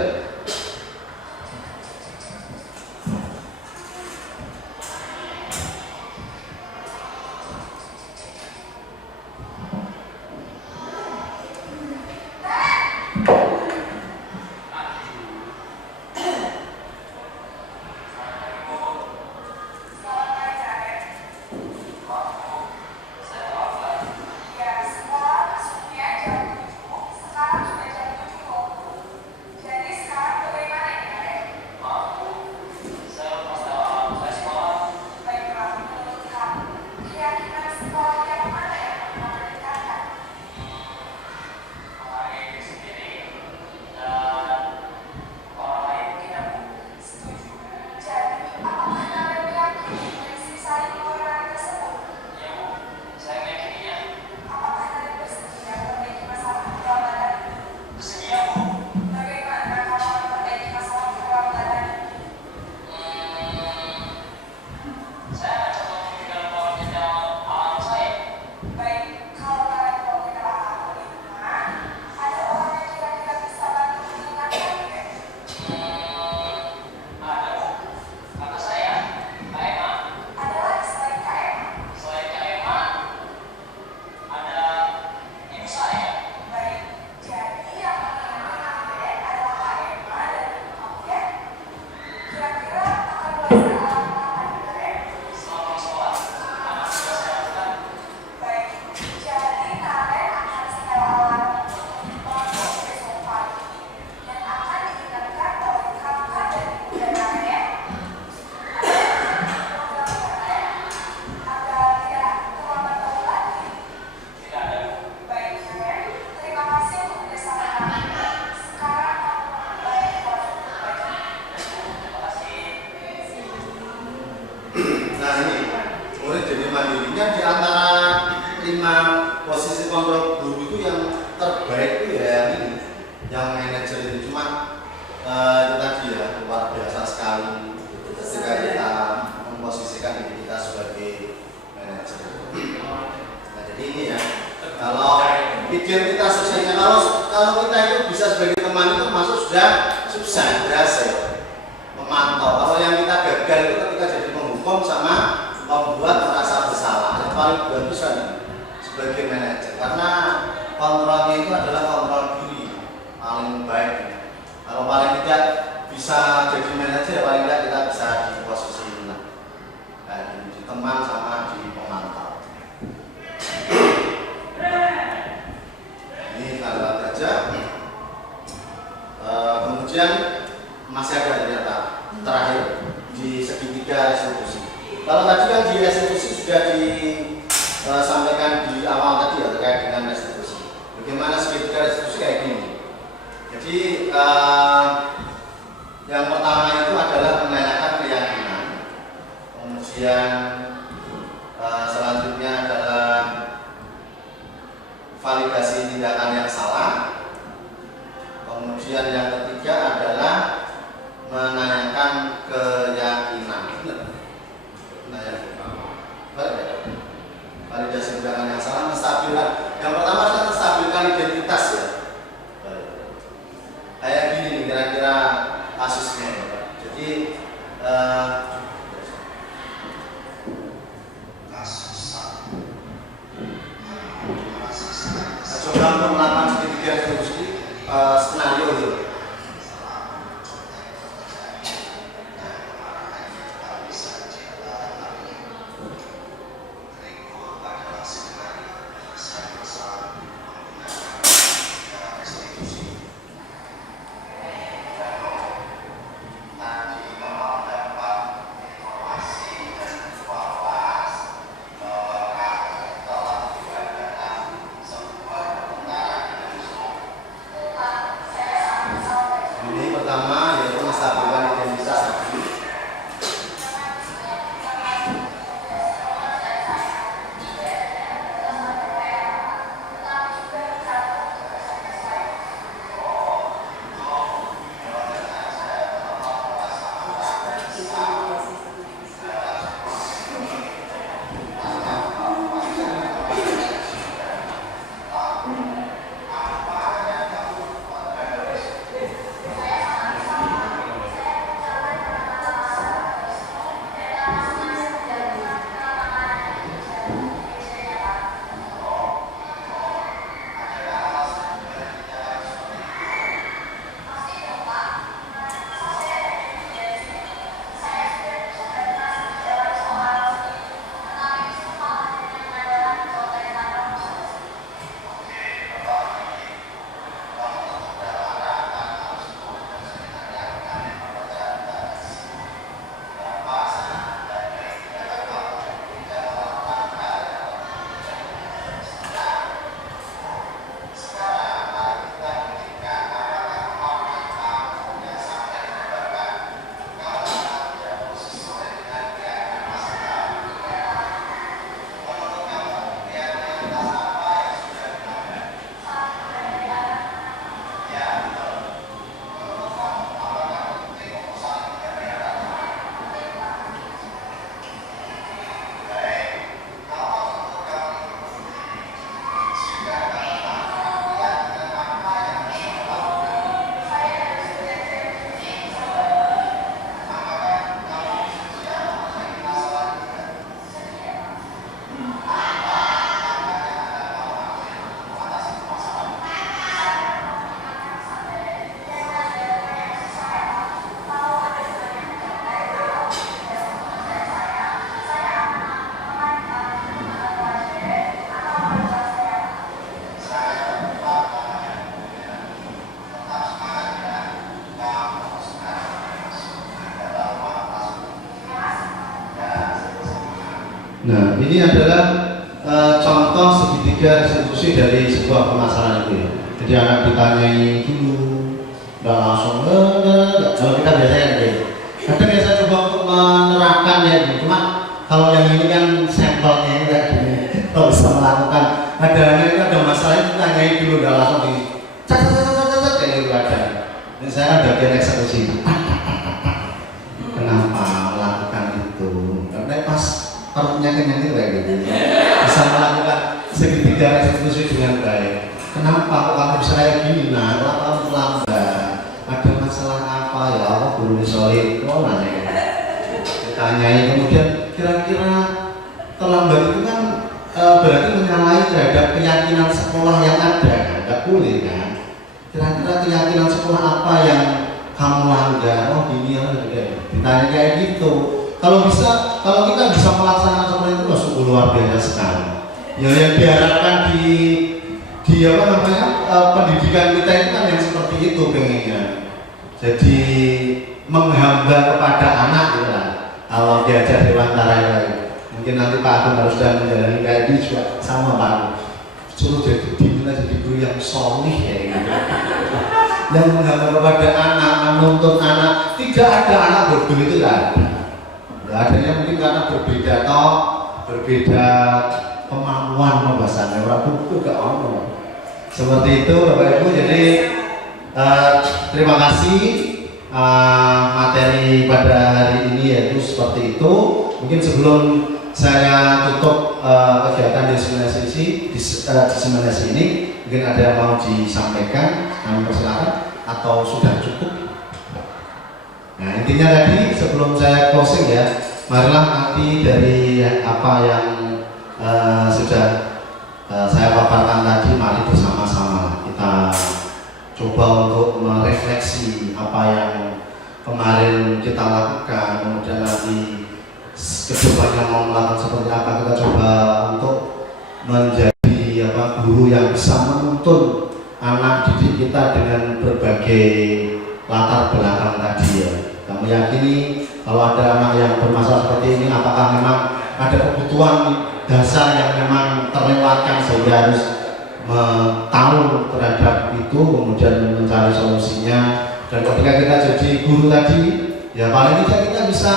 mandirinya di antara 5 posisi kontrol guru itu yang terbaik itu ya ini, yang manajer itu. Cuma itu tadi ya luar biasa sekali ketika kita memposisikan diri kita sebagai manajer. Nah jadi ini ya, kalau pikiran kita suksesnya, kalau kita itu bisa sebagai teman itu masuk sudah sukses, berhasil memantau. Kalau yang kita gagal itu ketika jadi penghukum sama membuat merasa bersalah. Yang paling bagus kan sebagai manajer, karena kontrolnya itu adalah kontrol diri paling baik. Kalau paling tidak bisa jadi manajer, paling tidak kita bisa di posisi ini, di teman sama di pemantau. Ini kalau aja. Kemudian masih ada ternyata terakhir di segitiga restitusi. Kalau tadi kan di restitusi sudah disampaikan di awal tadi ya terkait dengan restitusi. Bagaimana segitiga restitusi kayak gini. Jadi yang pertama itu adalah menanyakan keyakinan. Yang pertama adalah menstabilkan identitas ya. Kayak gini nih kira-kira kasusnya. Jadi coba untuk melakukan segitiga eksekusi skenario itu. Nah, ini adalah contoh segitiga eksekusi dari sebuah permasalahan itu ya. Jadi anak ditanyai dulu, nggak langsung, kalau kita biasanya kayak gitu. Kadang ya saya coba untuk menerangkan ya, cuma kalau yang ini kan sampelnya ini kayak gini, kalau bisa melakukan, ada masalah itu tanyai dulu, nggak langsung di cak kayak gitu ada. Dan saya ada bagian eksekusi. Kenapa melakukan itu? Karena pas perutnya kenyang itu kayak gitu, bisa melakukan segitiga eksekusi dengan baik. Kenapa kamu bisa kayak gini? Nah, kalau kamu terlambat, ada masalah apa ya? Allah guru solid, kok nanya? Ditanyai kemudian kira-kira terlambat itu kan berarti menyalahi terhadap keyakinan sekolah yang ada, kan? Nggak boleh kan? Kira-kira keyakinan sekolah apa yang kamu langgar? Oh gini ya, ditanya kayak gitu. Kalau kita bisa melaksanakan seperti itu, sungguh luar biasa sekali. Ya yang diharapkan di apa namanya pendidikan kita itu kan yang seperti itu pengennya. Jadi menghamba kepada anak gitu lah. Kalau diajar Dewantara itu, mungkin nanti Pak Agung harus sudah menjalani kayak dia juga sama Pak Agung. Suruh jadi guru yang solih ya gitu. Yang menghamba kepada anak, menuntut anak. Tidak ada anak bodoh itu kan. Ya, adanya mungkin karena berbeda kemampuan pembahasannya orang buku gak ono. Seperti itu Bapak Ibu. Jadi terima kasih materi pada hari ini yaitu seperti itu. Mungkin sebelum saya tutup kegiatan diseminasi ini mungkin ada yang mau disampaikan, kami persilakan atau sudah cukup? Nah intinya tadi sebelum saya closing ya, marilah nanti dari apa yang sudah saya paparkan tadi, mari bersama-sama kita coba untuk merefleksi apa yang kemarin kita lakukan, kemudian nanti kedepannya mau melakukan seperti apa, kita coba untuk menjadi guru yang bisa menuntun anak didik kita dengan berbagai latar belakang tadi ya. Kami yakini kalau ada anak yang bermasalah seperti ini, apakah memang ada kebutuhan dasar yang memang terlewatkan sehingga harus tahu terhadap itu, kemudian mencari solusinya. Dan ketika kita jadi guru tadi, ya paling tidak kita bisa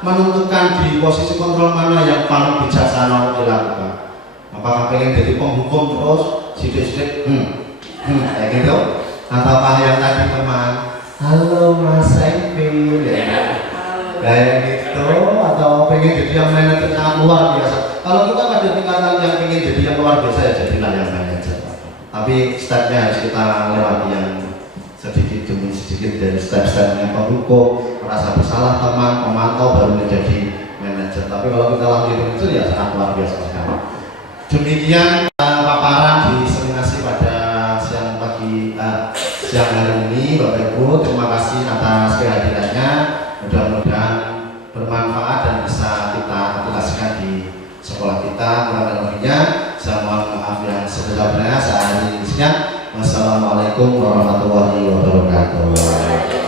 menentukan di posisi kontrol mana yang paling bijaksana untuk dilakukan. Apakah pengen jadi penghukum terus sidik-sidik kayak gitu, ataukah yang tadi teman halo Mas Saiful kayak gitu, atau pengen jadi yang manajer yang luar biasa. Kalau kita pada tingkatan yang pengen jadi yang luar biasa ya jadilah yang manajer, tapi stepnya harus kita lewati yang sedikit demi sedikit dari step-stepnya penghukum, merasa bersalah teman, memantau baru menjadi manajer. Tapi kalau kita lahir itu ya sangat luar biasa sekali. Demikian paparan diseminasi pada siang hari ini, Bapak Ibu. Terima kasih atas kehadirannya. Mudah-mudahan bermanfaat dan bisa kita aplikasikan di sekolah kita. Kurang lebihnya, saya mohon maaf yang sebesar-besarnya. Saya akhiri sekian. Wassalamualaikum warahmatullahi wabarakatuh.